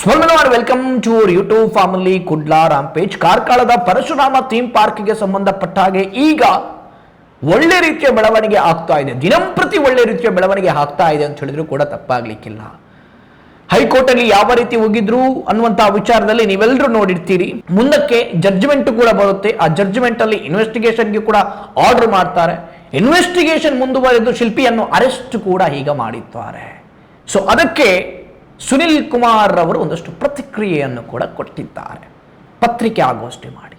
ಸ್ಮರಣವಾದ welcome to our YouTube family Kudla rampage. ಕಾರ್ಕಳದ Parashurama theme ಪಾರ್ಕ್ಗೆ ಸಂಬಂಧಪಟ್ಟ ಹಾಗೆ ಈಗ ಒಳ್ಳೆ ರೀತಿಯ ಬೆಳವಣಿಗೆ ಆಗ್ತಾ ಇದೆ. ದಿನಂಪ್ರತಿ ಒಳ್ಳೆ ರೀತಿಯ ಬೆಳವಣಿಗೆ ಆಗ್ತಾ ಇದೆ ಅಂತ ಹೇಳಿದ್ರು ಕೂಡ ತಪ್ಪಾಗ್ಲಿಕ್ಕಿಲ್ಲ. ಹೈಕೋರ್ಟ್ ಅಲ್ಲಿ ಯಾವ ರೀತಿ ಹೋಗಿದ್ರು ಅನ್ನುವಂತಹ ವಿಚಾರದಲ್ಲಿ ನೀವೆಲ್ಲರೂ ನೋಡಿರ್ತೀರಿ. ಮುಂದಕ್ಕೆ ಜಡ್ಜ್ಮೆಂಟ್ ಕೂಡ ಬರುತ್ತೆ. ಆ ಜಡ್ಜ್ಮೆಂಟ್ ಅಲ್ಲಿ ಇನ್ವೆಸ್ಟಿಗೇಷನ್ಗೆ ಕೂಡ ಆರ್ಡರ್ ಮಾಡ್ತಾರೆ. ಇನ್ವೆಸ್ಟಿಗೇಷನ್ ಮುಂದುವರೆದು ಶಿಲ್ಪಿಯನ್ನು ಅರೆಸ್ಟ್ ಕೂಡ ಈಗ ಮಾಡಿದ್ದಾರೆ. ಸೊ ಅದಕ್ಕೆ ಸುನಿಲ್ ಕುಮಾರ್ ಅವರು ಒಂದಷ್ಟು ಪ್ರತಿಕ್ರಿಯೆಯನ್ನು ಕೂಡ ಕೊಟ್ಟಿದ್ದಾರೆ. ಪತ್ರಿಕೆ ಆಗೋಷ್ಟೇ ಮಾಡಿ.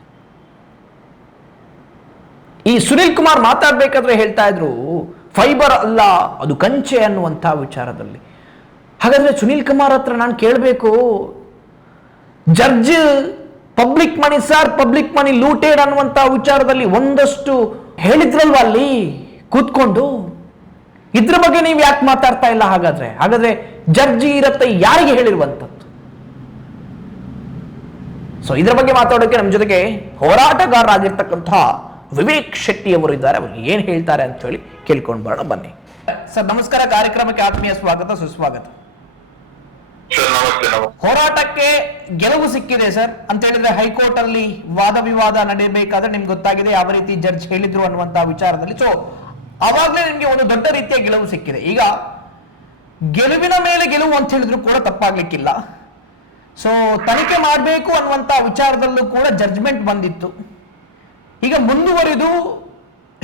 ಈ ಸುನಿಲ್ ಕುಮಾರ್ ಮಾತಾಡ್ಬೇಕಾದ್ರೆ ಹೇಳ್ತಾ ಇದ್ರು ಫೈಬರ್ ಅಲ್ಲ ಅದು ಕಂಚೆ ಅನ್ನುವಂಥ ವಿಚಾರದಲ್ಲಿ. ಹಾಗಾದ್ರೆ ಸುನಿಲ್ ಕುಮಾರ್ ಹತ್ರ ನಾನು ಕೇಳಬೇಕು, ಜಡ್ಜ್ ಪಬ್ಲಿಕ್ ಮನಿ ಸರ್, ಪಬ್ಲಿಕ್ ಮನಿ ಲೂಟೆಡ್ ಅನ್ನುವಂಥ ವಿಚಾರದಲ್ಲಿ ಒಂದಷ್ಟು ಹೇಳಿದ್ರಲ್ವ ಅಲ್ಲಿ ಕೂತ್ಕೊಂಡು. ಇದ್ರ ಬಗ್ಗೆ ನೀವು ಯಾಕೆ ಮಾತಾಡ್ತಾ ಇಲ್ಲ? ಹಾಗಾದ್ರೆ ಜಡ್ಜಿ ಇರತ್ತೆ ಯಾರಿಗೆ ಹೇಳಿರುವಂಥದ್ದು? ಸೊ ಇದ್ರ ಬಗ್ಗೆ ಮಾತಾಡೋಕೆ ನಮ್ಮ ಜೊತೆಗೆ ಹೋರಾಟಗಾರರಾಗಿರ್ತಕ್ಕಂಥ ವಿವೇಕ್ ಶೆಟ್ಟಿ ಅವರು ಇದ್ದಾರೆ. ಅವರು ಏನ್ ಹೇಳ್ತಾರೆ ಅಂತ ಹೇಳಿ ಕೇಳ್ಕೊಂಡು ಬರೋಣ ಬನ್ನಿ. ಸರ್ ನಮಸ್ಕಾರ, ಕಾರ್ಯಕ್ರಮಕ್ಕೆ ಆತ್ಮೀಯ ಸ್ವಾಗತ, ಸುಸ್ವಾಗತ. ಹೋರಾಟಕ್ಕೆ ಗೆಲುವು ಸಿಕ್ಕಿದೆ ಸರ್ ಅಂತ ಹೇಳಿದ್ರೆ ಹೈಕೋರ್ಟ್ ಅಲ್ಲಿ ವಾದ ವಿವಾದ ನಡೆಯಬೇಕಾದ್ರೆ ನಿಮ್ಗೆ ಗೊತ್ತಾಗಿದೆ ಯಾವ ರೀತಿ ಜಡ್ಜ್ ಹೇಳಿದ್ರು ಅನ್ನುವಂತ ವಿಚಾರದಲ್ಲಿ. ಸೊ ಆವಾಗಲೇ ನಿಮ್ಗೆ ಒಂದು ದೊಡ್ಡ ರೀತಿಯ ಗೆಲುವು ಸಿಕ್ಕಿದೆ. ಈಗ ಗೆಲುವಿನ ಮೇಲೆ ಗೆಲುವು ಅಂತ ಹೇಳಿದ್ರು ಕೂಡ ತಪ್ಪಾಗ್ಲಿಕ್ಕಿಲ್ಲ. ಸೊ ತನಿಖೆ ಮಾಡಬೇಕು ಅನ್ನುವಂತ ವಿಚಾರದಲ್ಲೂ ಕೂಡ ಜಡ್ಜ್ಮೆಂಟ್ ಬಂದಿತ್ತು. ಈಗ ಮುಂದುವರಿದು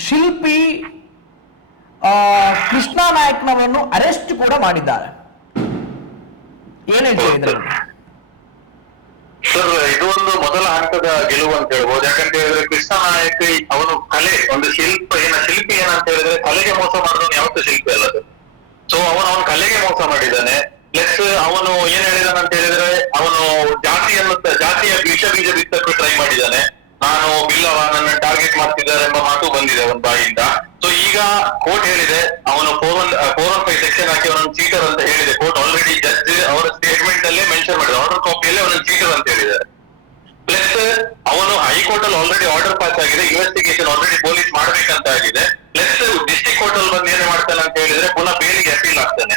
ಶಿಲ್ಪಿ ಕೃಷ್ಣ ನಾಯಕ್ನವರನ್ನು ಅರೆಸ್ಟ್ ಕೂಡ ಮಾಡಿದ್ದಾರೆ. ಏನ್ ಹೇಳ್ತೀವಿ ಇದರಲ್ಲಿ? ಸರ್, ಇದು ಒಂದು ಮೊದಲ ಹಂತದ ಗೆಲುವು ಅಂತ ಹೇಳ್ಬೋದು. ಯಾಕಂತ ಹೇಳಿದ್ರೆ ಕೃಷ್ಣ ನಾಯಕ್ ಅವನು ಕಲೆ ಒಂದು ಶಿಲ್ಪಿ ಏನಂತ ಹೇಳಿದ್ರೆ ಕಲೆಗೆ ಮೋಸ ಮಾಡಿದವನು ಯಾವತ್ತೂ ಶಿಲ್ಪಿ ಅಲ್ಲ. ಸೊ ಅವನ ಕಲೆಗೆ ಮೋಸ ಮಾಡಿದ್ದಾನೆ. ಪ್ಲಸ್ ಅವನು ಏನ್ ಹೇಳಿದಾನೆ ಅಂತ ಹೇಳಿದ್ರೆ ಅವನು ಜಾತಿಯ ವಿಷ ಬೀಜ ಬಿತ್ತಕ್ಕೆ ಟ್ರೈ ಮಾಡಿದ್ದಾನೆ. ನಾನು ಬಿಲ್ಲವ, ನನ್ನ ಟಾರ್ಗೆಟ್ ಮಾಡ್ತಿದ್ದಾರೆ ಎಂಬ ಮಾತು ಬಂದಿದೆ ಅವನ ಬಾಯಿಂದ. ಸೊ ಈಗ ಕೋರ್ಟ್ ಹೇಳಿದೆ ಅವನು 415 ಸೆಕ್ಷನ್ ಹಾಕಿ ಅವನನ್ನು ಚೀಟರ್ ಅಂತ ಹೇಳಿದೆ ಕೋರ್ಟ್. ಆಲ್ರೆಡಿ ಜಡ್ಜ್ ಅವರ ಸ್ಟೇಟ್ಮೆಂಟ್ ಅಲ್ಲೇ ಮೆನ್ಷನ್ ಮಾಡಿದ್ರು, ಆರ್ಡರ್ ಕಾಪಿಯಲ್ಲಿ ಅವನನ್ನು ಚೀಟರ್ ಅಂತ ಹೇಳಿದ್ದಾರೆ. ಪ್ಲಸ್ ಅವನು ಹೈಕೋರ್ಟ್ ಅಲ್ಲಿ ಆಲ್ರೆಡಿ ಆರ್ಡರ್ ಪಾಸ್ ಆಗಿದೆ, ಇನ್ವೆಸ್ಟಿಗೇಷನ್ ಆಲ್ರೆಡಿ ಪೊಲೀಸ್ ಮಾಡ್ಬೇಕಂತ ಆಗಿದೆ. ಪ್ಲಸ್ ಡಿಸ್ಟ್ರಿಕ್ಟ್ ಕೋರ್ಟ್ ಅಲ್ಲಿ ಬಂದು ಏನ್ ಮಾಡ್ತಾನೆ ಅಂತ ಹೇಳಿದ್ರೆ ಪುನಃ ಬೇಲಿಗೆ ಅಪೀಲ್ ಆಗ್ತಾನೆ,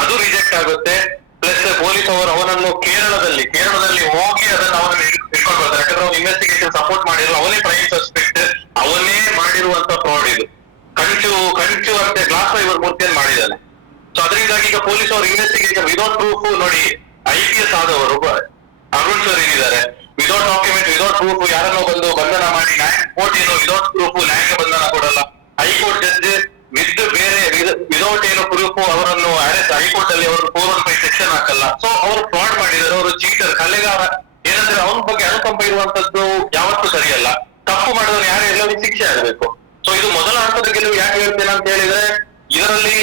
ಅದು ರಿಜೆಕ್ಟ್ ಆಗುತ್ತೆ. ಪ್ಲಸ್ ಪೊಲೀಸ್ ಅವರು ಅವನನ್ನು ಕೇರಳದಲ್ಲಿ ಹೋಗಿ ಅದನ್ನು ಅವನನ್ನು ಇಟ್ಕೊಂಡು ಬರ್ತಾರೆ. ಯಾಕಂದ್ರೆ ಅವನು ಇನ್ವೆಸ್ಟಿಗೇಷನ್ ಸಪೋರ್ಟ್ ಮಾಡಿರಲ್ಲ, ಅವನೇ ಪ್ರೈಮ್ ಸಸ್ಪೆಕ್ಟ್, ಅವನೇ ಮಾಡಿರುವಂತ ಫ್ರಾಡ್ ಇದು. ಕಂಚು ಅಂತ ಗ್ಲಾಸ್ ಫೈಬರ್ ಮೂರ್ತಿಯನ್ನು ಮಾಡಿದ್ದಾನೆ. ಸೊ ಅದರಿಂದಾಗಿ ಈಗ ಪೊಲೀಸ್ ಅವರು ಇನ್ವೆಸ್ಟಿಗೇಷನ್ ವಿದೌಟ್ ಪ್ರೂಫ್, ನೋಡಿ IPS ಆದವರು ಅರುಣ್ ಸರ್ ಏನಿದ್ದಾರೆ, ವಿದೌಟ್ ಡಾಕ್ಯುಮೆಂಟ್ ವಿದೌಟ್ ಪ್ರೂಫ್ ಯಾರನ್ನೋ ಬಂದು ಬಂಧನ ಮಾಡಿ ಕೋರ್ಟ್ ಏನು ವಿದೌಟ್ ಪ್ರೂಫ್ ನ್ಯಾಯಾಂಗ ಬಂಧನ ಕೊಡಲ್ಲ. ಹೈಕೋರ್ಟ್ ಜಡ್ಜ್ ವಿದೌಟ್ ಏನು ಪ್ರೂಫ್ ಅವರನ್ನು ಅರೆಸ್ಟ್ ಹೈಕೋರ್ಟ್ ಅಲ್ಲಿ ಅವರು 415 ಸೆಕ್ಷನ್ ಹಾಕಲ್ಲ. ಸೊ ಅವರು ಫ್ರಾಡ್ ಮಾಡಿದ್ದಾರೆ, ಅವರು ಚೀಟರ್, ಕಲೆಗಾರ. ಏನಂದ್ರೆ ಅವನ ಬಗ್ಗೆ ಅನುಕಂಪ ಇರುವಂತದ್ದು ಯಾವತ್ತೂ ಸರಿಯಲ್ಲ. ತಪ್ಪು ಮಾಡಿದವರು ಯಾರು ಎಲ್ಲರಿಗೂ ಶಿಕ್ಷೆ ಆಗಬೇಕು. ಸೊ ಇದು ಮೊದಲ ಹಂತದ ಗೆಲುವು. ಯಾಕೆ ಹೇಳ್ತೇನೆ ಅಂತ ಹೇಳಿದ್ರೆ ಇದರಲ್ಲಿ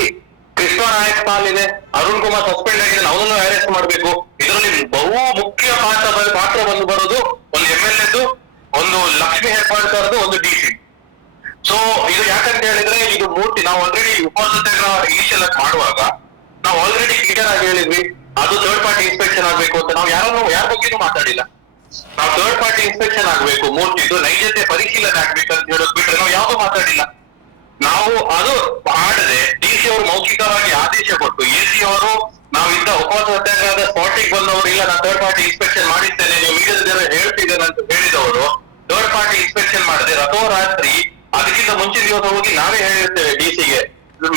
ಕೃಷ್ಣ ನಾಯಕ್ ಪಾಲಿದೆ, ಅರುಣ್ ಕುಮಾರ್ ಸಸ್ಪೆಂಡ್ ಆಗಿದ್ದಾನೆ, ಅವನನ್ನು ಅರೆಸ್ಟ್ ಮಾಡಬೇಕು. ಇದರಲ್ಲಿ ಬಹು ಮುಖ್ಯ ಪಾತ್ರ ಬಂದು ಬರೋದು ಒಂದು MLA, ಒಂದು ಲಕ್ಷ್ಮೀ ಹೆಬ್ಬಾಳ್ಕರ್ದು, ಒಂದು DC. ಸೊ ಇದು ಯಾಕಂತ ಹೇಳಿದ್ರೆ ಇದು ಮೂರ್ತಿ ನಾವು ಆಲ್ರೆಡಿ ಉಪಸತ್ಯಾಗ್ರಹ ಇನಿಷಿಯಲ್ ಆಗಿ ಮಾಡುವಾಗ ನಾವು ಆಲ್ರೆಡಿ ಕ್ಲಿಯರ್ ಆಗಿ ಹೇಳಿದ್ವಿ ಅದು ಥರ್ಡ್ ಪಾರ್ಟಿ ಇನ್ಸ್ಪೆಕ್ಷನ್ ಆಗ್ಬೇಕು ಅಂತ. ನಾವು ಯಾರ ಬಗ್ಗೆನೂ ಮಾತಾಡಿಲ್ಲ. ನಾವು ಥರ್ಡ್ ಪಾರ್ಟಿ ಇನ್ಸ್ಪೆಕ್ಷನ್ ಆಗ್ಬೇಕು, ಮೂರ್ತಿದು ನೈಜತೆ ಪರಿಶೀಲನೆ ಆಗ್ಬೇಕು ಅಂತ ಹೇಳೋದು ಬಿಟ್ರೆ ನಾವು ಯಾವ್ದು ಮಾತಾಡಿಲ್ಲ. ನಾವು ಅದು ಮಾಡದೆ DC ಅವರು ಮೌಖಿಕವಾಗಿ ಆದೇಶ ಕೊಟ್ಟು AC ಅವರು ನಾವಿದ್ದ ಉಪವಾಸ ಸತ್ಯಾಗ್ರಹದ ಸ್ಪಾಟಿಗೆ ಬಂದವರು ಇಲ್ಲ ನಾನು ಥರ್ಡ್ ಪಾರ್ಟಿ ಇನ್ಸ್ಪೆಕ್ಷನ್ ಮಾಡಿದ್ದೇನೆ, ನೀವು ಮೀಡಿಯಾದ ಹೇಳ್ತಿದ್ದೇನೆ ಅಂತ ಹೇಳಿದವರು ಥರ್ಡ್ ಪಾರ್ಟಿ ಇನ್ಸ್ಪೆಕ್ಷನ್ ಮಾಡದೆ ರಾತ್ರಿ ಅದಕ್ಕಿಂತ ಮುಂಚಿನ ದಿವಸ ಹೋಗಿ ನಾವೇ ಹೇಳಿರ್ತೇವೆ DCಗೆ,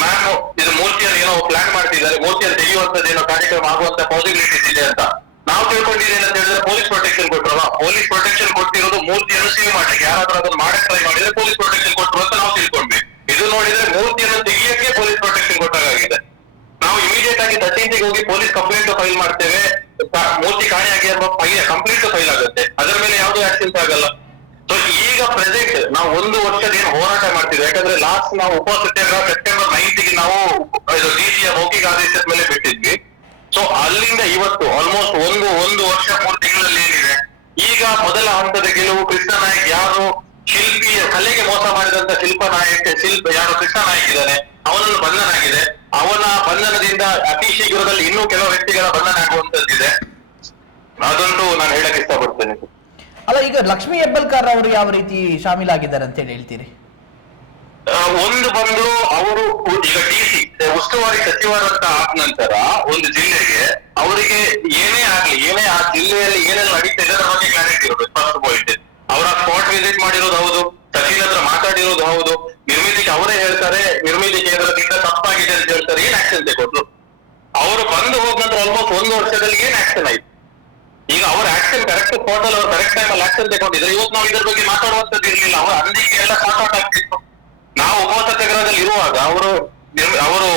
ಮ್ಯಾಮ್ ಇದು ಮೂರ್ತಿಯನ್ನು ಏನೋ ಪ್ಲಾನ್ ಮಾಡ್ತಿದ್ದಾರೆ, ಮೂರ್ತಿಯನ್ನು ತೆಗೆಯುವಂತದ್ದು ಏನೋ ಕಾರ್ಯಕ್ರಮ ಆಗುವಂತ ಪಾಸಿಬಿಲಿಟೀಸ್ ಇದೆ ಅಂತ. ನಾವು ತಿಳ್ಕೊಂಡಿದ್ದೇನೆ ಅಂತ ಹೇಳಿದ್ರೆ ಪೊಲೀಸ್ ಪ್ರೊಟೆಕ್ಷನ್ ಕೊಟ್ಟರಲ್ಲ. ಪೊಲೀಸ್ ಪ್ರೊಟೆಕ್ಷನ್ ಕೊಟ್ಟಿರೋದು ಮೂರ್ತಿಯನ್ನು ಸೇವ್ ಮಾಡಕ್ಕೆ, ಯಾರಾದ್ರೂ ಅದನ್ನು ಮಾಡಕ್ ಟ್ರೈ ಮಾಡಿದ್ರೆ ಪೊಲೀಸ್ ಪ್ರೊಟೆಕ್ಷನ್ ಕೊಟ್ಟರು ಅಂತ ನಾವು ತಿಳ್ಕೊಂಡ್ವಿ. ಇದು ನೋಡಿದ್ರೆ ಮೂರ್ತಿಯನ್ನು ತೆಗಿಯಕ್ಕೆ ಪೊಲೀಸ್ ಪ್ರೊಟೆಕ್ಷನ್ ಕೊಟ್ಟಾಗಿದೆ. ನಾವು ಇಮಿಡಿಯೇಟ್ ಆಗಿ 13th ಹೋಗಿ ಪೊಲೀಸ್ ಕಂಪ್ಲೇಂಟ್ ಫೈಲ್ ಮಾಡ್ತೇವೆ, ಮೂರ್ತಿ ಕಾಣೆಯಾಗಿ ಎಂಬ ಕಂಪ್ಲೇಂಟ್ ಫೈಲ್ ಆಗುತ್ತೆ, ಅದರ ಮೇಲೆ ಯಾವ್ದು ಆಕ್ಷನ್ಸ್ ಆಗಲ್ಲ. ಸೊ ಈಗ ಪ್ರೆಸೆಂಟ್ ನಾವು 1 ವರ್ಷದ ಏನು ಹೋರಾಟ ಮಾಡ್ತಿದ್ವಿ, ಯಾಕಂದ್ರೆ ಲಾಸ್ಟ್ ನಾವು ಉಪ ಸತ್ಯಾಗ್ರಹ September 9th ನಾವು DCಯ ಮೌಖಿಕ ಆದೇಶದ ಮೇಲೆ ಬಿಟ್ಟಿದ್ವಿ. ಸೊ ಅಲ್ಲಿಂದ ಇವತ್ತು ಆಲ್ಮೋಸ್ಟ್ ಒಂದು ವರ್ಷ 3 ತಿಂಗಳಲ್ಲಿ ಏನಿದೆ. ಈಗ ಮೊದಲ ಹಂತದ ಗೆಲುವು ಕೃಷ್ಣ ನಾಯಕ್ ಯಾರು ಶಿಲ್ಪಿಯ ಕಲೆಗೆ ಮೋಸ ಮಾಡಿದಂತ ಯಾರು ಕೃಷ್ಣ ನಾಯಕ್ ಇದ್ದಾನೆ, ಅವನನ್ನು ಬಂಧನ ಆಗಿದೆ. ಅವನ ಬಂಧನದಿಂದ ಅತಿ ಶೀಘ್ರದಲ್ಲಿ ಇನ್ನೂ ಕೆಲವು ವ್ಯಕ್ತಿಗಳ ಬಂಧನ ಆಗುವಂತದ್ದಿದೆ. ಅದಂತೂ ನಾನು ಹೇಳಕ್ ಇಷ್ಟಪಡ್ತೇನೆ. ಅಲ್ಲ, ಈಗ ಲಕ್ಷ್ಮೀ ಹೆಬ್ಬಾಳ್ಕರ್ ಅವರು ಯಾವ ರೀತಿ ಶಾಮೀಲಾಗಿದ್ದಾರೆ ಅಂತ ಹೇಳ್ತೀರಿ? ಒಂದು ಬಂದು ಅವರು ಈಗ DC ಉಸ್ತುವಾರಿ ಸಚಿವರಂತ ಆದ ನಂತರ ಒಂದು ಜಿಲ್ಲೆಗೆ ಅವರಿಗೆ ಏನೇ ಆಕ್ಷನ್ ತಗೊಂಡ್ರು. ಅವರು ಬಂದು ಹೋದ ನಂತರ ಆಲ್ಮೋಸ್ಟ್ 1 ವರ್ಷದಲ್ಲಿ ಏನ್ ಆಕ್ಷನ್ ಆಯ್ತು? ಈಗ ಅವ್ರ ಆಕ್ಷನ್ ಕರೆಕ್ಟ್ ಸ್ಪಾಟಲ್ಲಿ ಅವ್ರು ಕರೆಕ್ಟ್ ಟೈಮ್ ಅಲ್ಲಿ ಆಕ್ಷನ್ ತಗೊಂಡಿದ್ರೆ ಇವತ್ತು ನಾವು ಇದ್ರ ಬಗ್ಗೆ ಮಾತಾಡುವಂತದ್ದು ಇರ್ಲಿಲ್ಲ. ಅವ್ರ ಅಂದಿಗೆ ಎಲ್ಲ ಸಾರ್ಟ್ ಔಟ್ ಆಗ್ತಿತ್ತು. ನಾವು ಉಪವಾಸ ಸತ್ಯಾಗ್ರಹದಲ್ಲಿ ಇರುವಾಗ ಅವರು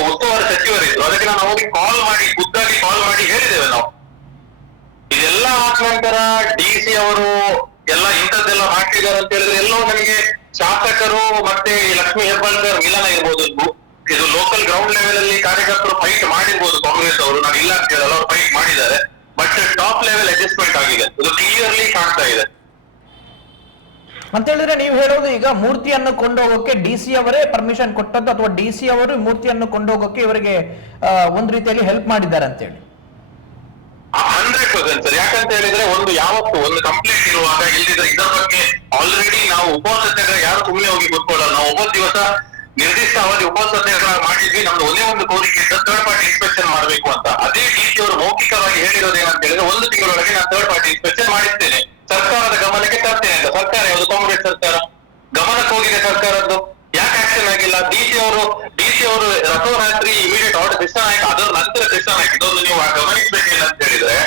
ಉಸ್ತುವಾರಿ ಸಚಿವರಿದ್ರು. ಅದಕ್ಕೆ ನಾನು ಅವ್ರಿಗೆ ಕಾಲ್ ಮಾಡಿ ಖುದ್ದಾಗಿ ಕಾಲ್ ಮಾಡಿ ಹೇಳಿದ್ದೇವೆ ನಾವು. ಇದೆಲ್ಲ ಆದ ನಂತರ DC ಅವರು ಎಲ್ಲ ಇಂಥದ್ದೆಲ್ಲ ಮಾಡ್ತಿದ್ದಾರೆ ಅಂತ ಹೇಳಿದ್ರೆ ಎಲ್ಲೋ ನನಗೆ ಶಾಸಕರು ಮತ್ತೆ ಲಕ್ಷ್ಮೀ ಹೆಬ್ಬಾಳ್ಕರ್ ಮಿಲನ ಇರ್ಬೋದು, ಇದು ಲೋಕಲ್ ಗ್ರೌಂಡ್ ಲೆವೆಲ್ ಅಲ್ಲಿ ಕಾರ್ಯಕರ್ತರು ಫೈಟ್ ಮಾಡಿರ್ಬೋದು ಕಾಂಗ್ರೆಸ್ ಅವರು, ನಾನು ಇಲ್ಲ ಅಂತ ಹೇಳಲ್ಲ, ಅವ್ರು ಫೈಟ್ ಮಾಡಿದ್ದಾರೆ. ಬಟ್ ಟಾಪ್ ಲೆವೆಲ್ ಅಡ್ಜಸ್ಟ್ಮೆಂಟ್ ಆಗಿದೆ, ಇದು ಕ್ಲಿಯರ್ಲಿ ಕಾಣ್ತಾ ಇದೆ. ಅಂತ ಹೇಳಿದ್ರೆ ನೀವು ಹೇಳೋದು ಈಗ ಮೂರ್ತಿಯನ್ನು ಕೊಂಡೋಗೋಕೆ DC ಅವರೇ ಪರ್ಮಿಷನ್ ಕೊಟ್ಟದ್ದು, ಅಥವಾ DC ಅವರು ಮೂರ್ತಿಯನ್ನು ಕೊಂಡೋಗೋಕೆ ಇವರಿಗೆ ಒಂದು ರೀತಿಯಲ್ಲಿ ಹೆಲ್ಪ್ ಮಾಡಿದ್ದಾರೆ ಅಂತ ಹೇಳಿ? 100% ಸರ್. ಯಾಕಂತ ಹೇಳಿದ್ರೆ ಯಾವತ್ತು ಒಂದು ಕಂಪ್ಲೇಂಟ್ ಇರುವಾಗ ಇಲ್ದಿದ್ರೆ ಇದರ ಬಗ್ಗೆ ಆಲ್ರೆಡಿ ನಾವು ಉಪವಾಸ ಸತ್ಯಾಗ್ರಹ ಯಾರು ಸುಮ್ಮನೆ ಹೋಗಿ ಕೂತ್ಕೊಳ್ಳಲ್ಲ. ನಾವು 9 ದಿವಸ ನಿರ್ದಿಷ್ಟ ಅವಧಿ ಉಪವಾಸ ಸತ್ಯಾಗ್ರಹ ಮಾಡಿದ್ವಿ. ನಮ್ದು ಒಂದೇ ಒಂದು ಕೋರಿಕೆ ಇದ್ದ ಥರ್ಡ್ ಪಾರ್ಟಿ ಇನ್ಸ್ಪೆಕ್ಷನ್ ಮಾಡಬೇಕು ಅಂತ. ಅದೇ DC ಅವರು ಮೌಖಿಕವಾಗಿ ಹೇಳಿರೋದು ಏನಂತ ಹೇಳಿದ್ರೆ 1 ತಿಂಗಳೊಳಗೆ ನಾನು ಥರ್ಡ್ ಪಾರ್ಟಿ ಇನ್ಸ್ಪೆಕ್ಷನ್ ಮಾಡಿಸ್ತೇನೆ, ಸರ್ಕಾರದ ಗಮನಕ್ಕೆ ತರ್ತೇನೆ ಅಂತ. ಸರ್ಕಾರ ಯಾವುದು? ಕಾಂಗ್ರೆಸ್ ಸರ್ಕಾರ. ಗಮನಕ್ಕೆ ಹೋಗಿದೆ ಸರ್ಕಾರದ್ದು, ಯಾಕೆ ಆಕ್ಷನ್ ಆಗಿಲ್ಲ? DC ಅವರು ರಥೋರಾತ್ರಿ ಇಮಿಡಿಯೇಟ್ ಆರ್ಡರ್ ಕೃಷ್ಣನಾಯಕ್, ಅದರ ನಂತರ ಕೃಷ್ಣನಾಯಕ್, ಇದೊಂದು ನೀವು ಗಮನಿಸಬೇಕೇನ ಅಂತ ಹೇಳಿದ್ರೆ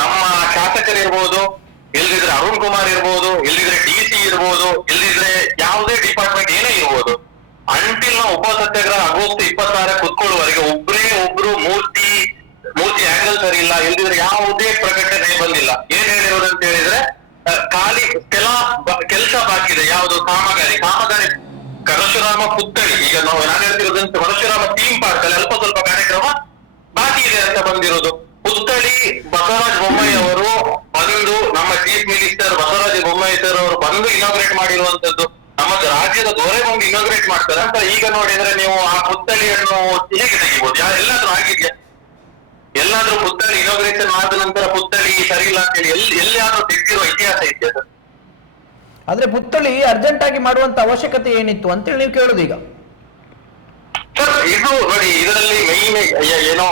ನಮ್ಮ ಶಾಸಕರಿರ್ಬೋದು, ಇಲ್ದಿದ್ರೆ ಅರುಣ್ ಕುಮಾರ್ ಇರ್ಬೋದು, ಇಲ್ದಿದ್ರೆ DC ಇರ್ಬೋದು, ಇಲ್ದಿದ್ರೆ ಯಾವುದೇ ಡಿಪಾರ್ಟ್ಮೆಂಟ್ ಏನೇ ಇರ್ಬೋದು, ಅಂಟಿಲ್ ನಾವು ಉಪವಾಸ ಸತ್ಯಾಗ್ರಹ ಆಗಸ್ಟ್ 26 ಕುತ್ಕೊಳ್ಳುವವರೆಗೆ ಒಬ್ರು ಮೂರ್ತಿ ಆಂಗಲ್ ಸರಿ ಇಲ್ಲ, ಇಲ್ದಿದ್ರೆ ಯಾವುದೇ ಪ್ರಕಟಣೆ ಬಂದಿಲ್ಲ. ಏನ್ ಹೇಳಿರೋದು ಅಂತ ಹೇಳಿದ್ರೆ ಖಾಲಿ ಕೆಲಸ ಬಾಕಿ ಇದೆ. ಯಾವುದು? ಕಾಮಗಾರಿ ಪರಶುರಾಮ ಪುತ್ಥಳಿ. ಈಗ ನಾನು ಹೇಳ್ತಿರೋದಂತ ಪರಶುರಾಮ ಥೀಮ್ ಪಾರ್ಕ್ ಅಲ್ಲಿ ಅಲ್ಪ ಸ್ವಲ್ಪ ಕಾರ್ಯಕ್ರಮ ಬಾಕಿ ಇದೆ ಅಂತ ಬಂದಿರೋದು. ಪುತ್ಥಳಿ ಬಸವರಾಜ ಬೊಮ್ಮಾಯಿ ಅವರು ಬಂದು, ನಮ್ಮ chief minister Basavaraj Bommai sir ಅವರು ಬಂದು ಇನಾಗ್ರೇಟ್ ಮಾಡಿರುವಂತದ್ದು. ನಮ್ಮ ರಾಜ್ಯದ ದೊರೆ ಬಂದು ಇನಾಗ್ರೇಟ್ ಮಾಡ್ತಾರೆ ಅಂತ. ಈಗ ನೋಡಿದ್ರೆ ನೀವು ಆ ಪುತ್ಥಳಿಯನ್ನು ಹೇಗೆ ತೆಗಿಬಹುದು? ಎಲ್ಲಾದ್ರೂ ಆಗಿದ್ಯಾ? ಎಲ್ಲಾದ್ರೂ ಪುತ್ಥಳಿ ಇನಾಗ್ರೇಷನ್ ಆದ ನಂತರ ಪುತ್ಥಳಿ ಸರಿ ಇಲ್ಲ ಅಂತ ಹೇಳಿ ಎಲ್ಲಿಯಾದ್ರೂ ತೆಗೆದಿರೋ ಇತಿಹಾಸ ಇದೆಯಾ ಸರ್? ಆದ್ರೆ ಪುತ್ಥಳಿ ಅರ್ಜೆಂಟ್ ಆಗಿ ಮಾಡುವಂತ ಅವಶ್ಯಕತೆ ಏನಿತ್ತು ಅಂತೇಳಿ ನೀವು ಕೇಳೋದು ಈಗ? ಸರ್ ಇದು ನೋಡಿ, ಇದರಲ್ಲಿ ಮೈನ್ ಏನೋ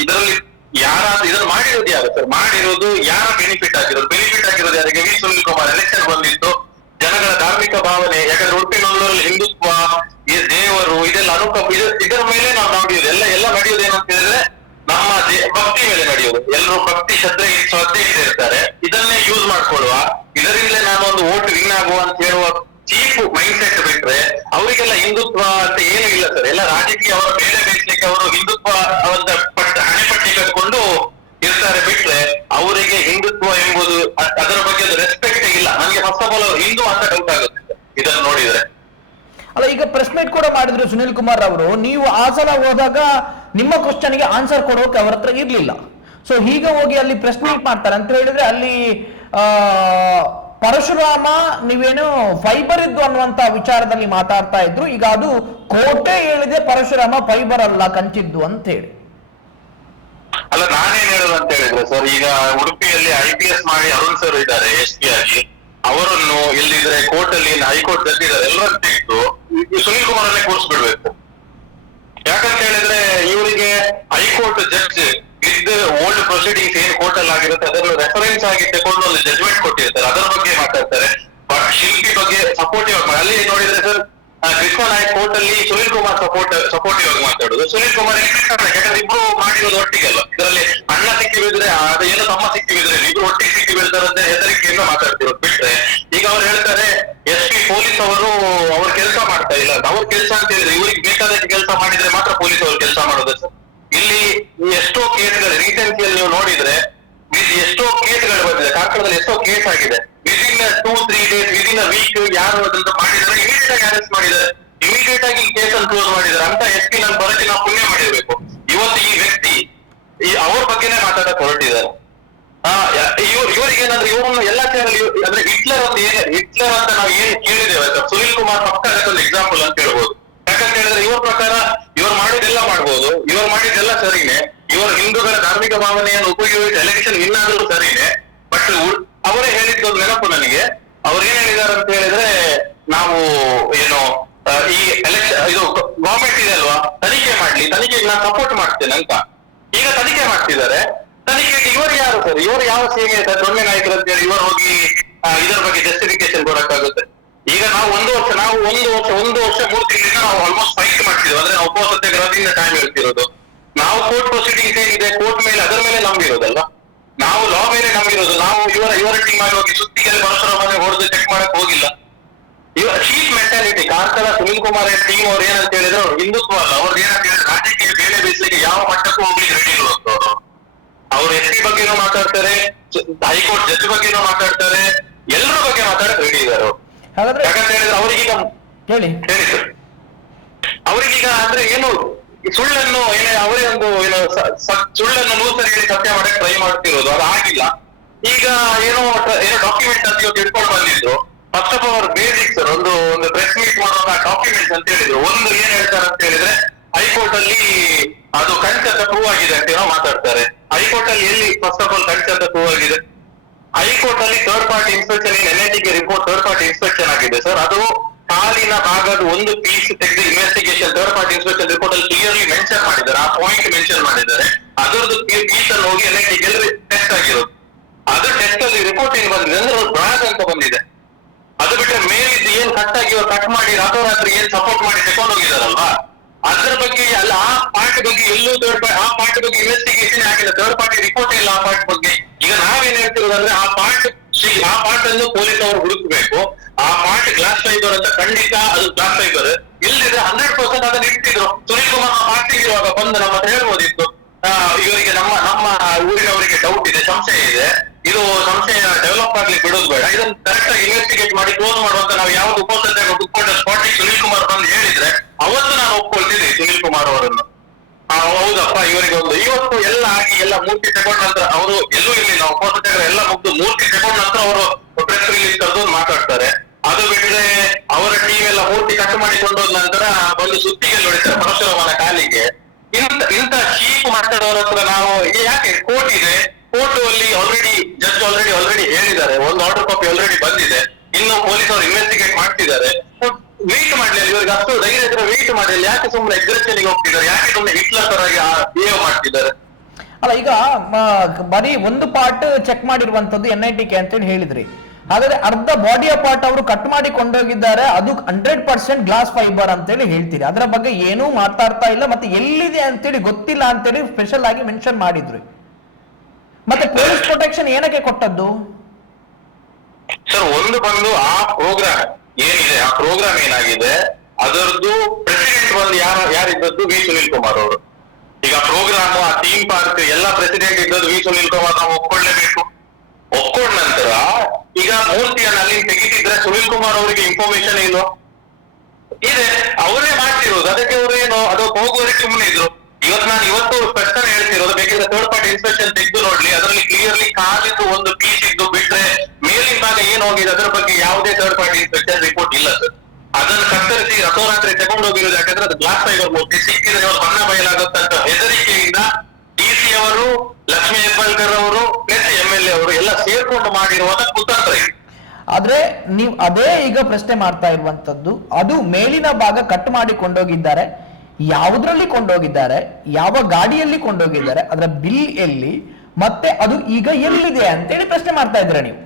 ಇದರಲ್ಲಿ ಇದನ್ನು ಮಾಡಿರೋದು ಯಾರು ಸರ್? ಮಾಡಿರೋದು ಯಾರ ಬೆನಿಫಿಟ್ ಆಗಿರೋದು ಯಾರಿಗೆ? ವಿ ಸುನಿಲ್ ಕುಮಾರ್. ಎಲೆಕ್ಷನ್ ಬಂದಿತ್ತು, ಜನಗಳ ಧಾರ್ಮಿಕ ಭಾವನೆ, ಯಾಕಂದ್ರೆ ಉಡುಪಿನಲ್ಲೂರಲ್ಲಿ ಹಿಂದುತ್ವ, ಈ ದೇವರು, ಇದೆಲ್ಲ ಇದರ ಮೇಲೆ ನಾವು ನೋಡಿಯೋದು ಎಲ್ಲ ನಡೆಯೋದು ಏನಂತ ಹೇಳಿದ್ರೆ ನಮ್ಮ ಭಕ್ತಿ ಮೇಲೆ ನಡೆಯೋದು. ಎಲ್ಲರೂ ಭಕ್ತಿ ಶ್ರದ್ಧೆ ಇರ್ತಾರೆ, ಇದನ್ನೇ ಯೂಸ್ ಮಾಡ್ಕೊಳ್ಳುವ, ಇದರಿಂದಲೇ ನಾನು ಒಂದು ವೋಟ್ ವಿನ್ ಆಗುವ ಅಂತ ಹೇಳುವ ಚೀಪ್ ಮೈಂಡ್ ಸೆಟ್ ಬಿಟ್ರೆ ಅವರಿಗೆಲ್ಲ ಹಿಂದುತ್ವ ಅಂತ ಏನೂ ಇಲ್ಲ ಸರ್. ಎಲ್ಲ ರಾಜಕೀಯ ಅವರ ಮೇಲೆ ಬೇಯಿಸ್ಲಿಕ್ಕೆ ಅವರು ಹಿಂದುತ್ವ ಹಣೆಪಟ್ಟಿ ಕಟ್ಕೊಂಡು ಇರ್ತಾರೆ ಬಿಟ್ರೆ ಅವರಿಗೆ ಹಿಂದುತ್ವ ಎಂಬುದು ಅದರ ಬಗ್ಗೆ ರೆಸ್ಪೆಕ್ಟ್ ಇಲ್ಲ. ನನಗೆ ಫಸ್ಟ್ ಆಫ್ ಆಲ್ ಅವರು ಹಿಂದೂ ಅಂತ ಡೌಟ್ ಆಗುತ್ತೆ ಇದನ್ನು ನೋಡಿದ್ರೆ. ಅಲ್ಲ, ಈಗ ಪ್ರೆಸ್ ಮೀಟ್ ಕೂಡ ಮಾಡಿದ್ರು ಸುನಿಲ್ ಕುಮಾರ್ ಅವರು. ನೀವು ಆ ಸಲ ಹೋದಾಗ ನಿಮ್ಮ ಕ್ವಶನ್ಗೆ ಆನ್ಸರ್ ಕೊಡೋಕೆ ಅವರ ಹತ್ರ ಇರ್ಲಿಲ್ಲ. ಸೊ ಈಗ ಹೋಗಿ ಅಲ್ಲಿ ಪ್ರೆಸ್ ಮೀಟ್ ಮಾಡ್ತಾರೆ ಅಂತ ಹೇಳಿದ್ರೆ ಅಲ್ಲಿ ಪರಶುರಾಮ ನೀವೇನು ಫೈಬರ್ ಇದ್ದು ಅನ್ನುವಂತ ವಿಚಾರದಲ್ಲಿ ಮಾತಾಡ್ತಾ ಇದ್ರು. ಈಗ ಅದು ಕೋಟೆ ಹೇಳಿದೆ, ಪರಶುರಾಮ ಫೈಬರ್ ಅಲ್ಲ ಕಂಚಿದ್ದು ಅಂತ ಹೇಳಿ. ಅಲ್ಲ, ನಾನೇನ್ ಹೇಳೋದು ಅಂತ ಹೇಳಿದ್ರೆ ಸರ್, ಈಗ ಉಡುಪಿಯಲ್ಲಿ IPS ಮಾಡಿ ಅರುಣ್ ಸರ್ ಇದ್ದಾರೆ SP ಆಗಿ, ಅವರನ್ನು ಇಲ್ಲಿದ್ರೆ ಕೋರ್ಟ್ ಅಲ್ಲಿ ಹೈಕೋರ್ಟ್ ಜಡ್ಜ್ ಇದ್ದಾರೆ, ಎಲ್ಲರೂ ತೆಗೆದು ಸುನಿಲ್ ಕುಮಾರ್ ಅನ್ನೇ ಕೂರಿಸ್ಬಿಡ್ಬೇಕು. ಯಾಕಂತ ಹೇಳಿದ್ರೆ ಇವರಿಗೆ high court judge with old proceedings ಏನ್ ಕೋರ್ಟ್ ಅಲ್ಲಿ ಆಗಿರುತ್ತೆ ಅದನ್ನು ರೆಫರೆನ್ಸ್ ಆಗಿ ತಗೊಂಡು ಒಂದು ಜಡ್ಜ್ಮೆಂಟ್ ಕೊಟ್ಟಿರ್ತಾರೆ, ಅದರ ಬಗ್ಗೆ ಮಾತಾಡ್ತಾರೆ. ಬಟ್ ಶಿಲ್ಪಿ ಬಗ್ಗೆ ಸಪೋರ್ಟಿವ್ ಆಗಿ ಅಲ್ಲಿ ನೋಡಿದ್ರೆ ಸರ್ ಕೃಷ್ಣನಾಯಕ್ ಕೋರ್ಟ್ ಅಲ್ಲಿ ಸುನಿಲ್ ಕುಮಾರ್ ಸಪೋರ್ಟಿವ್ ಆಗಿ ಮಾತಾಡುದು. ಸುನಿಲ್ ಕುಮಾರ್ ಯಾಕಂದ್ರೆ ಇಬ್ರು ಮಾಡಿರೋದು ಒಟ್ಟಿಗೆ ಅಲ್ಲ, ಇದರಲ್ಲಿ ಅಣ್ಣ ಸಿಕ್ಕಿ ಬಿದ್ರೆ ಅದು ಏನೋ ತಮ್ಮ ಸಿಕ್ಕಿ ಬಿದ್ರೆ ಇಬ್ರು ಒಟ್ಟಿಗೆ ಸಿಕ್ಕಿ ಬೀಳ್ತಾರಂತೆ ಹೆದರಿಕೆಯಿಂದ ಮಾತಾಡ್ತಿರೋದು ಬಿಟ್ರೆ, ಈಗ ಅವ್ರು ಹೇಳ್ತಾರೆ SP ಪೊಲೀಸ್ ಅವರು ಅವ್ರ ಕೆಲಸ ಮಾಡ್ತಾ ಇಲ್ಲ. ಅವ್ರ ಕೆಲಸ ಅಂತ ಹೇಳಿದ್ರೆ ಇವ್ರಿಗೆ ಬೇಕಾದಷ್ಟು ಕೆಲಸ ಮಾಡಿದ್ರೆ ಮಾತ್ರ ಪೊಲೀಸ್ ಅವ್ರ ಕೆಲಸ ಮಾಡೋದು ಸರ್. ಇಲ್ಲಿ ಎಷ್ಟೋ ಕೇಸ್ಗಳು ರೀಸೆಂಟ್ಲಿ ನೀವು ನೋಡಿದ್ರೆ ಎಷ್ಟೋ ಕೇಸ್ಗಳು ಬಂದಿದೆ, ಕಾರ್ಕಳದಲ್ಲಿ ಎಷ್ಟೋ ಕೇಸ್ ಆಗಿದೆ. ವಿದಿನ್ 2-3 ಡೇಸ್, ವಿದಿನ್ ವೀಕ್ ಯಾರು ಅದನ್ನ ಮಾಡಿದ್ರೆ ಇಮಿಡಿಯೇಟ್ ಆಗಿ ಅರೆಸ್ಟ್ ಮಾಡಿದ್ದಾರೆ, ಇಮಿಡಿಯೇಟ್ ಆಗಿ ಕೇಸ್ ಅನ್ನು ಕ್ಲೋಸ್ ಮಾಡಿದ್ದಾರೆ ಅಂತ SP ನಾನು ಬರೋಕ್ಕೆ ನಾವು ಪುಣ್ಯ ಮಾಡಿರ್ಬೇಕು. ಇವತ್ತು ಈ ವ್ಯಕ್ತಿ ಅವ್ರ ಬಗ್ಗೆನೇ ಮಾತಾಡಕ್ ಹೊರಟಿದ್ದಾರೆ. ಇವರಿಗೆ ಏನಂದ್ರೆ ಇವ್ರನ್ನ ಎಲ್ಲಾ ಸೇರಲ್ಲಿ ಅಂದ್ರೆ ಹಿಟ್ಲರ್ ಅಂತ ನಾವು ಏನ್ ಕೇಳಿದ್ದೇವೆ ಸರ್, ಸುನಿಲ್ ಕುಮಾರ್ ಪಕ್ಕ ಅದಕ್ಕೊಂದು ಎಕ್ಸಾಂಪಲ್ ಅಂತ ಹೇಳ್ಬೋದು. ಯಾಕಂತ ಹೇಳಿದ್ರೆ ಇವ್ರ ಪ್ರಕಾರ ಇವ್ರು ಮಾಡಿದೆಲ್ಲ ಮಾಡ್ಬೋದು, ಇವ್ರು ಮಾಡಿದೆಲ್ಲ ಸರಿನೇ, ಇವರು ಹಿಂದೂಗಳ ಧಾರ್ಮಿಕ ಭಾವನೆಯನ್ನು ಉಪಯೋಗಿಸಿ ಎಲೆಕ್ಷನ್ ವಿನ್ ಆದರೂ ಸರಿನೇ. ಬಟ್ ಅವರೇ ಹೇಳಿದ್ದು ನೆನಪು ನನಗೆ. ಅವ್ರು ಏನ್ ಹೇಳಿದಾರೆ ಅಂತ ಹೇಳಿದ್ರೆ, ನಾವು ಏನು ಈ ಎಲೆಕ್ಷನ್ ಇದು ಗವರ್ಮೆಂಟ್ ಇದೆ ಅಲ್ವಾ, ತನಿಖೆಗೆ ನಾನು ಸಪೋರ್ಟ್ ಮಾಡ್ತೇನೆ ಅಂತ. ಈಗ ತನಿಖೆ ಮಾಡ್ತಿದ್ದಾರೆ. ತನಿಖೆಗೆ ಇವರು ಯಾರು ಸರ್? ಇವರು ಯಾವ ಸೇನೆ ದೊಣ್ಣೆ ನಾಯಕರು ಅಂತ ಹೇಳಿ ಇವರು ಹೋಗಿ ಇದರ ಬಗ್ಗೆ ಜಸ್ಟಿಫಿಕೇಶನ್ ಕೊಡಕ್ಕಾಗುತ್ತೆ? ಈಗ ನಾವು ಒಂದು ವರ್ಷ 3 ತಿಂಗಳಿಂದ ನಾವು ಆಲ್ಮೋಸ್ಟ್ ಫೈಟ್ ಮಾಡ್ತಿದ್ವಿ. ಅಂದ್ರೆ ನಾವು ಉಪವಾಸ ಸತ್ಯಾಗ್ರಹದಿಂದ ಟೈಮ್ ಹೇಳ್ತಿರೋದು. ನಾವು ಕೋರ್ಟ್ ಪ್ರೊಸೀಡಿಂಗ್ಸ್ ಏನಿದೆ ಕೋರ್ಟ್ ಮೇಲೆ ಅದರ ಮೇಲೆ ನಂಬಿರೋದಲ್ಲ, ನಾವು ಲಾ ಮೇಲೆ ನಂಬಿರೋದು. ನಾವು ಇವರ ಟೀಮ್ ಆಗಿ ಹೋಗಿ ಸುತ್ತಿಗೆ ಪರಶುರಾಮನೆ ಹೊಡೆದು ಚೆಕ್ ಮಾಡಕ್ ಹೋಗಿಲ್ಲ. ಇವರ cheap mentality Karkala Sunil Kumar team ಅವ್ರು ಏನಂತ ಹೇಳಿದ್ರೆ ಅವ್ರು ಹಿಂದುತ್ವ ಅಲ್ಲ, ಅವ್ರದ್ದು ಏನಂತ ಹೇಳಿದ್ರೆ ರಾಜಕೀಯ ಬೇಳೆ ಬೀಸಲಿಕ್ಕೆ ಯಾವ ಮಟ್ಟಕ್ಕೂ ಹೋಗ್ಲಿಕ್ಕೆ ರೆಡಿ ಇರುವಂತ ಅವ್ರು ಎಸ್ ಟಿ ಬಗ್ಗೆನೂ ಮಾತಾಡ್ತಾರೆ, ಹೈಕೋರ್ಟ್ ಜಡ್ಜ್ ಬಗ್ಗೆನೂ ಮಾತಾಡ್ತಾರೆ, ಎಲ್ಲರ ಬಗ್ಗೆ ಮಾತಾಡಕ್ ರೆಡಿ ಇದ್ದಾರೆ ಅವ್ರು. ಯಾಕಂತ ಹೇಳಿದ್ರೆ ಅವ್ರಿಗೀಗ ಹೇಳಿ ಸರ್, ಅವ್ರಿಗೀಗ ಅಂದ್ರೆ ಏನು ಸುಳ್ಳನ್ನು ಅವರೇ ಒಂದು ಸುಳ್ಳನ್ನು ನೂತನ ಹೇಳಿ ಸತ್ಯ ಮಾಡಕ್ಕೆ ಟ್ರೈ ಮಾಡ್ತಿರೋದು, ಅದು ಆಗಿಲ್ಲ. ಈಗ ಏನೋ ಡಾಕ್ಯುಮೆಂಟ್ ಅಂತ ಇವತ್ತು ಇಟ್ಕೊಂಡು ಬಂದಿದ್ರು. ಫಸ್ಟ್ ಆಫ್ ಆಲ್ ಅವ್ರ ಬೇಸಿಕ್ ಸರ್, ಒಂದು ಪ್ರೆಸ್ ಮೀಟ್ ಮಾಡುವಾಗ ಡಾಕ್ಯುಮೆಂಟ್ಸ್ ಅಂತ ಹೇಳಿದ್ರು. ಒಂದು ಏನ್ ಹೇಳ್ತಾರೆ ಅಂತ ಹೇಳಿದ್ರೆ ಹೈಕೋರ್ಟ್ ಅಲ್ಲಿ ಅದು ಕನ್ಸ್ ಅಂತ ಪ್ರೂವ್ ಆಗಿದೆ ಅಂತ ಏನೋ ಮಾತಾಡ್ತಾರೆ. ಹೈಕೋರ್ಟ್ ಅಲ್ಲಿ ಎಲ್ಲಿ ಫಸ್ಟ್ ಆಫ್ ಆಲ್ ಕನ್ಸ್ ಅಂತ ಪ್ರೂವ್ ಆಗಿದೆ? ಹೈಕೋರ್ಟ್ ಅಲ್ಲಿ ಥರ್ಡ್ ಪಾರ್ಟಿ ಇನ್ಸ್ಪೆಕ್ಷನ್ ಎನ್ಐಟಿಗೆ ರಿಪೋರ್ಟ್ ಥರ್ಡ್ ಪಾರ್ಟಿ ಇನ್ಸ್ಪೆಕ್ಷನ್ ಆಗಿದೆ ಸರ್. ಅದು ಕಾಲಿನ ಭಾಗದ ಒಂದು ಪೀಸ್ ತೆಗೆದು investigation third party inspection report ಅಲ್ಲಿ ಕ್ಲಿಯರ್ಲಿ ಮೆನ್ಷನ್ ಮಾಡಿದ್ದಾರೆ, ಆ ಪಾಯಿಂಟ್ ಮೆನ್ಷನ್ ಮಾಡಿದ್ದಾರೆ. ಅದರದ್ದು ಪೀಸ್ ಅನ್ನು ಹೋಗಿ ಎನ್ಐಟಿಗೆ ಟೆಸ್ಟ್ ಆಗಿರೋದು. ಅದು ಟೆಸ್ಟ್ ಅಲ್ಲಿ ರಿಪೋರ್ಟ್ ಏನ್ ಬಂದಿದೆ ಅಂದ್ರೆ ಅವ್ರು ಬ್ರಾಗ್ ಅಂತ ಬಂದಿದೆ. ಅದು ಬಿಟ್ಟರೆ ಮೇಲಿದ್ದು ಏನ್ ಕಟ್ ಆಗಿ ಕಟ್ ಮಾಡಿ ರಾತ್ರೋರಾತ್ರಿ ಏನ್ ಸಪೋರ್ಟ್ ಮಾಡಿ ತಗೊಂಡು ಹೋಗಿದಾರಲ್ವಾ, ಅದ್ರ ಬಗ್ಗೆ ಅಲ್ಲ, ಆ ಪಾರ್ಟ್ ಬಗ್ಗೆ ಎಲ್ಲೂ ಆ ಪಾರ್ಟ್ ಬಗ್ಗೆ ಇನ್ವೆಸ್ಟಿಗೇಷನ್ ಆಗಿಲ್ಲ, ಥರ್ಡ್ ಪಾರ್ಟಿ ರಿಪೋರ್ಟ್ ಇಲ್ಲ ಆ ಪಾರ್ಟ್ ಬಗ್ಗೆ. ಈಗ ನಾವೇನ್ ಹೇಳ್ತಿರೋದಂದ್ರೆ ಆ ಪಾರ್ಟ್ ಅನ್ನು ಪೊಲೀಸ್ ಅವರು ಹುಡುಕ್ಬೇಕು. ಆ ಪಾರ್ಟ್ ಗ್ಲಾಸ್ ಫೈಬರ್ ಅಂತ ಖಂಡಿತ ಅದು ಗ್ಲಾಸ್ ಫೈಬರ್ ಇಲ್ಲಿದೆ 100% ಅದನ್ನ ಇಟ್ಟಿದ್ರು. ಸುನೀಲ್ ಕುಮಾರ್ ಪಾರ್ಟಿಗೆ ಇರುವಾಗ ಬಂದು ನಮ್ಮ ಹತ್ರ ಹೇಳ್ಬೋದಿತ್ತು, ಇವರಿಗೆ ನಮ್ಮ ಊರಿನವರಿಗೆ ಡೌಟ್ ಇದೆ, ಸಂಶಯ ಇದೆ, ಇದು ಸಂಶಯ ಡೆವಲಪ್ ಆಗ್ಲಿಕ್ಕೆ ಬಿಡೋದು ಬೇಡ, ಇದನ್ನು ಕರೆಕ್ಟ್ ಆಗಿ ಇನ್ವೆಸ್ಟಿಗೇಟ್ ಮಾಡಿ ಕ್ಲೋಸ್ ಮಾಡುವಂತ ನಾವು ಯಾವ್ದು ಉಪಸಂಖ್ಯಾಗ ಕುತ್ಕೊಂಡ ಸ್ಪಾಟಿಗೆ ಸುನೀಲ್ ಕುಮಾರ್ ಬಂದು ಹೇಳಿದ್ರೆ ಅವತ್ತು ನಾನು ಒಪ್ಕೊಳ್ತಿದ್ದೆ ಸುನೀಲ್ ಕುಮಾರ್ ಅವರನ್ನು. ಹೌದಪ್ಪ ಇವರಿಗೆ ಒಂದು ಇವತ್ತು ಎಲ್ಲ ಆಗಿ ಎಲ್ಲ ಮೂರ್ತಿ ತಗೊಂಡ ನಂತರ ಅವರು ಎಲ್ಲೂ ಇರಲಿಲ್ಲ, ಉಪಸಂಖ್ಯಾಗ ಎಲ್ಲ ಮುಗ್ದು ಮೂರ್ತಿ ತಗೊಂಡ ನಂತರ ಅವರು ಪ್ರೆಸ್ ರಿಲೀಸ್ ಕರೆದು ಮಾತಾಡ್ತಾರೆ. ಅದು ಬಿಟ್ಟರೆ ಅವರ ಟೀಮ್ ಎಲ್ಲ ಮೂರ್ತಿ ಕಟ್ ಮಾಡಿಕೊಂಡೋದ ನಂತರ ಒಂದು ಸುತ್ತಿಗೆ ಹೊಡಿತಾರೆ ಪರಶುರಾಮನ ಕಾಲಿಗೆ. ಇಂತ ಚೀಪ್ ಮಾತಾಡೋರ ಹತ್ರ ನಾವು ಯಾಕೆ? ಕೋರ್ಟ್ ಇದೆ, ಕೋರ್ಟ್ ಅಲ್ಲಿ ಜಡ್ಜ್ ಆಲ್ರೆಡಿ ಹೇಳಿದ್ದಾರೆ, ಒಂದು ಆರ್ಡರ್ ಕಾಪಿ ಆಲ್ರೆಡಿ ಬಂದಿದೆ, ಇನ್ನು ಪೊಲೀಸ್ ಅವರು ಇನ್ವೆಸ್ಟಿಗೇಟ್ ಮಾಡ್ತಿದ್ದಾರೆ. ವೆಯ್ಟ್ ಮಾಡ್ಲಿಲ್ಲ, ಇವ್ರಿಗೆ ಅಷ್ಟು ಧೈರ್ಯ ಇದ್ರೆ ವೆಯ್ಟ್ ಮಾಡಲಿಲ್ಲ. ಯಾಕೆ ಸುಮ್ಮನೆ ಎಗ್ರೆಷನ್ಗೆ ಹೋಗ್ತಿದ್ದಾರೆ? ಯಾಕೆ ಸುಮ್ಮನೆ ಹಿಟ್ಲರ್ ತರಾಗಿ ಬಿಹೇವ್ ಮಾಡ್ತಿದ್ದಾರೆ? ಅಲ್ಲ, ಈಗ ಬರೀ ಒಂದು ಪಾರ್ಟ್ ಚೆಕ್ ಮಾಡಿರುವಂತದ್ದು NITK ಅಂತೇಳಿ ಹೇಳಿದ್ರಿ, ಹಾಗಾದ್ರೆ ಅರ್ಧ ಬಾಡಿಯ ಪಾರ್ಟ್ ಅವರು ಕಟ್ ಮಾಡಿ ಕೊಂಡೋಗಿದ್ದಾರೆ, ಅದು 100% ಗ್ಲಾಸ್ ಫೈಬರ್ ಅಂತೇಳಿ ಹೇಳ್ತೀರಿ. ಅದರ ಬಗ್ಗೆ ಏನೂ ಮಾತಾಡ್ತಾ ಇಲ್ಲ, ಮತ್ತೆ ಎಲ್ಲಿದೆ ಅಂತೇಳಿ ಗೊತ್ತಿಲ್ಲ ಅಂತೇಳಿ ಸ್ಪೆಷಲ್ ಆಗಿ ಮೆನ್ಷನ್ ಮಾಡಿದ್ರಿ. ಮತ್ತೆ ಪೊಲೀಸ್ ಪ್ರೊಟೆಕ್ಷನ್ ಏನಕ್ಕೆ ಕೊಟ್ಟದ್ದು ಸರ್? ಒಂದು ಬಂದು ಆ ಪ್ರೋಗ್ರಾಮ್ ಏನಿದೆ, ಆ ಪ್ರೋಗ್ರಾಮ್ ಏನಾಗಿದೆ ಅದರದ್ದು ಪ್ರೆಸಿಡೆಂಟ್ ಬಂದು ಯಾರಿದ್ದದ್ದು ವಿ ಸುನೀಲ್ ಕುಮಾರ್ ಅವರು. ಈಗ ಪ್ರೋಗ್ರಾಮ್ ಆ ಥೀಮ್ ಪಾರ್ಕ್ ಎಲ್ಲ ಪ್ರೆಸಿಡೆಂಟ್ ಇದ್ದದ್ದು ವಿ ಸುನೀಲ್ ಕುಮಾರ್ ನಾವು ಒಪ್ಕೊಳ್ಳೇಬೇಕು. ಒಪ್ಕೊಂಡ ನಂತರ ಈಗ ಮೂರ್ತಿಯನ್ನು ಅಲ್ಲಿ ತೆಗಿತಿದ್ರೆ ಸುನೀಲ್ ಕುಮಾರ್ ಅವರಿಗೆ ಇನ್ಫಾರ್ಮೇಶನ್ ಏನು ಇದೆ? ಅವರೇ ಮಾಡ್ತಿರೋದು, ಅದಕ್ಕೆ ಅವರೇನು ಅದು ಹೋಗುವವರೆಗೆ ಸುಮ್ಮನೆ ಇದ್ರು. ಇವತ್ತು ಸ್ಪಷ್ಟನೆ ಹೇಳ್ತಿರೋದು, ಬೇಕಿದ್ರೆ ಥರ್ಡ್ ಪಾರ್ಟಿ ಇನ್ಸ್ಪೆಕ್ಷನ್ ತೆಗೆದು ನೋಡ್ಲಿ, ಅದರಲ್ಲಿ ಕ್ಲಿಯರ್ಲಿ ಕಾಲಿದ್ದು ಒಂದು ಪೀಸ್ ಇದ್ದು ಬಿಟ್ರೆ ಮೇಲಿನ ಭಾಗ ಏನ್ ಹೋಗಿದೆ ಅದರ ಬಗ್ಗೆ ಯಾವುದೇ ಥರ್ಡ್ ಪಾರ್ಟಿ ಇನ್ಸ್ಪೆಕ್ಷನ್ ರಿಪೋರ್ಟ್ ಇಲ್ಲ ಸರ್. ಅದನ್ನು ಕತ್ತರಿಸಿ ರಾತ್ರೋರಾತ್ರಿ ತಗೊಂಡು ಹೋಗಿರೋದು. ಯಾಕಂದ್ರೆ ಅದು ಗ್ಲಾಸ್ ಫೈಬರ್ ಮೂರ್ತಿ ಸಿಕ್ಕಿದ್ರೆ ಅವ್ರು ಬಣ್ಣ ಬಯಲಾಗುತ್ತಂತ ಹೆದರಿಕೆಯಿಂದ DC ಅವರು, ಲಕ್ಷ್ಮೀ ಹೆಬ್ಬಾಳ್ಕರ್ ಅವರು, MLA ಅವರು ಎಲ್ಲ ಸೇರ್ಕೊಂಡು ಮಾಡಿರುವಂತ ಕುತಂತ್ರ ಇದೆ. ಆದ್ರೆ ನೀವು ಅದೇ ಈಗ ಪ್ರಶ್ನೆ ಮಾಡ್ತಾ ಇರುವಂತದ್ದು, ಅದು ಮೇಲಿನ ಭಾಗ ಕಟ್ ಮಾಡಿ ಕೊಂಡೋಗಿದ್ದಾರೆ, ಯಾವುದ್ರಲ್ಲಿ ಕೊಂಡೋಗಿದ್ದಾರೆ, ಯಾವ ಗಾಡಿಯಲ್ಲಿ ಕೊಂಡೋಗಿದ್ದಾರೆ, ಅದರ ಬಿಲ್ ಎಲ್ಲಿ, ಮತ್ತೆ ಅದು ಈಗ ಎಲ್ಲಿದೆ ಅಂತೇಳಿ ಪ್ರಶ್ನೆ ಮಾಡ್ತಾ ಇದ್ರೆ ನೀವು.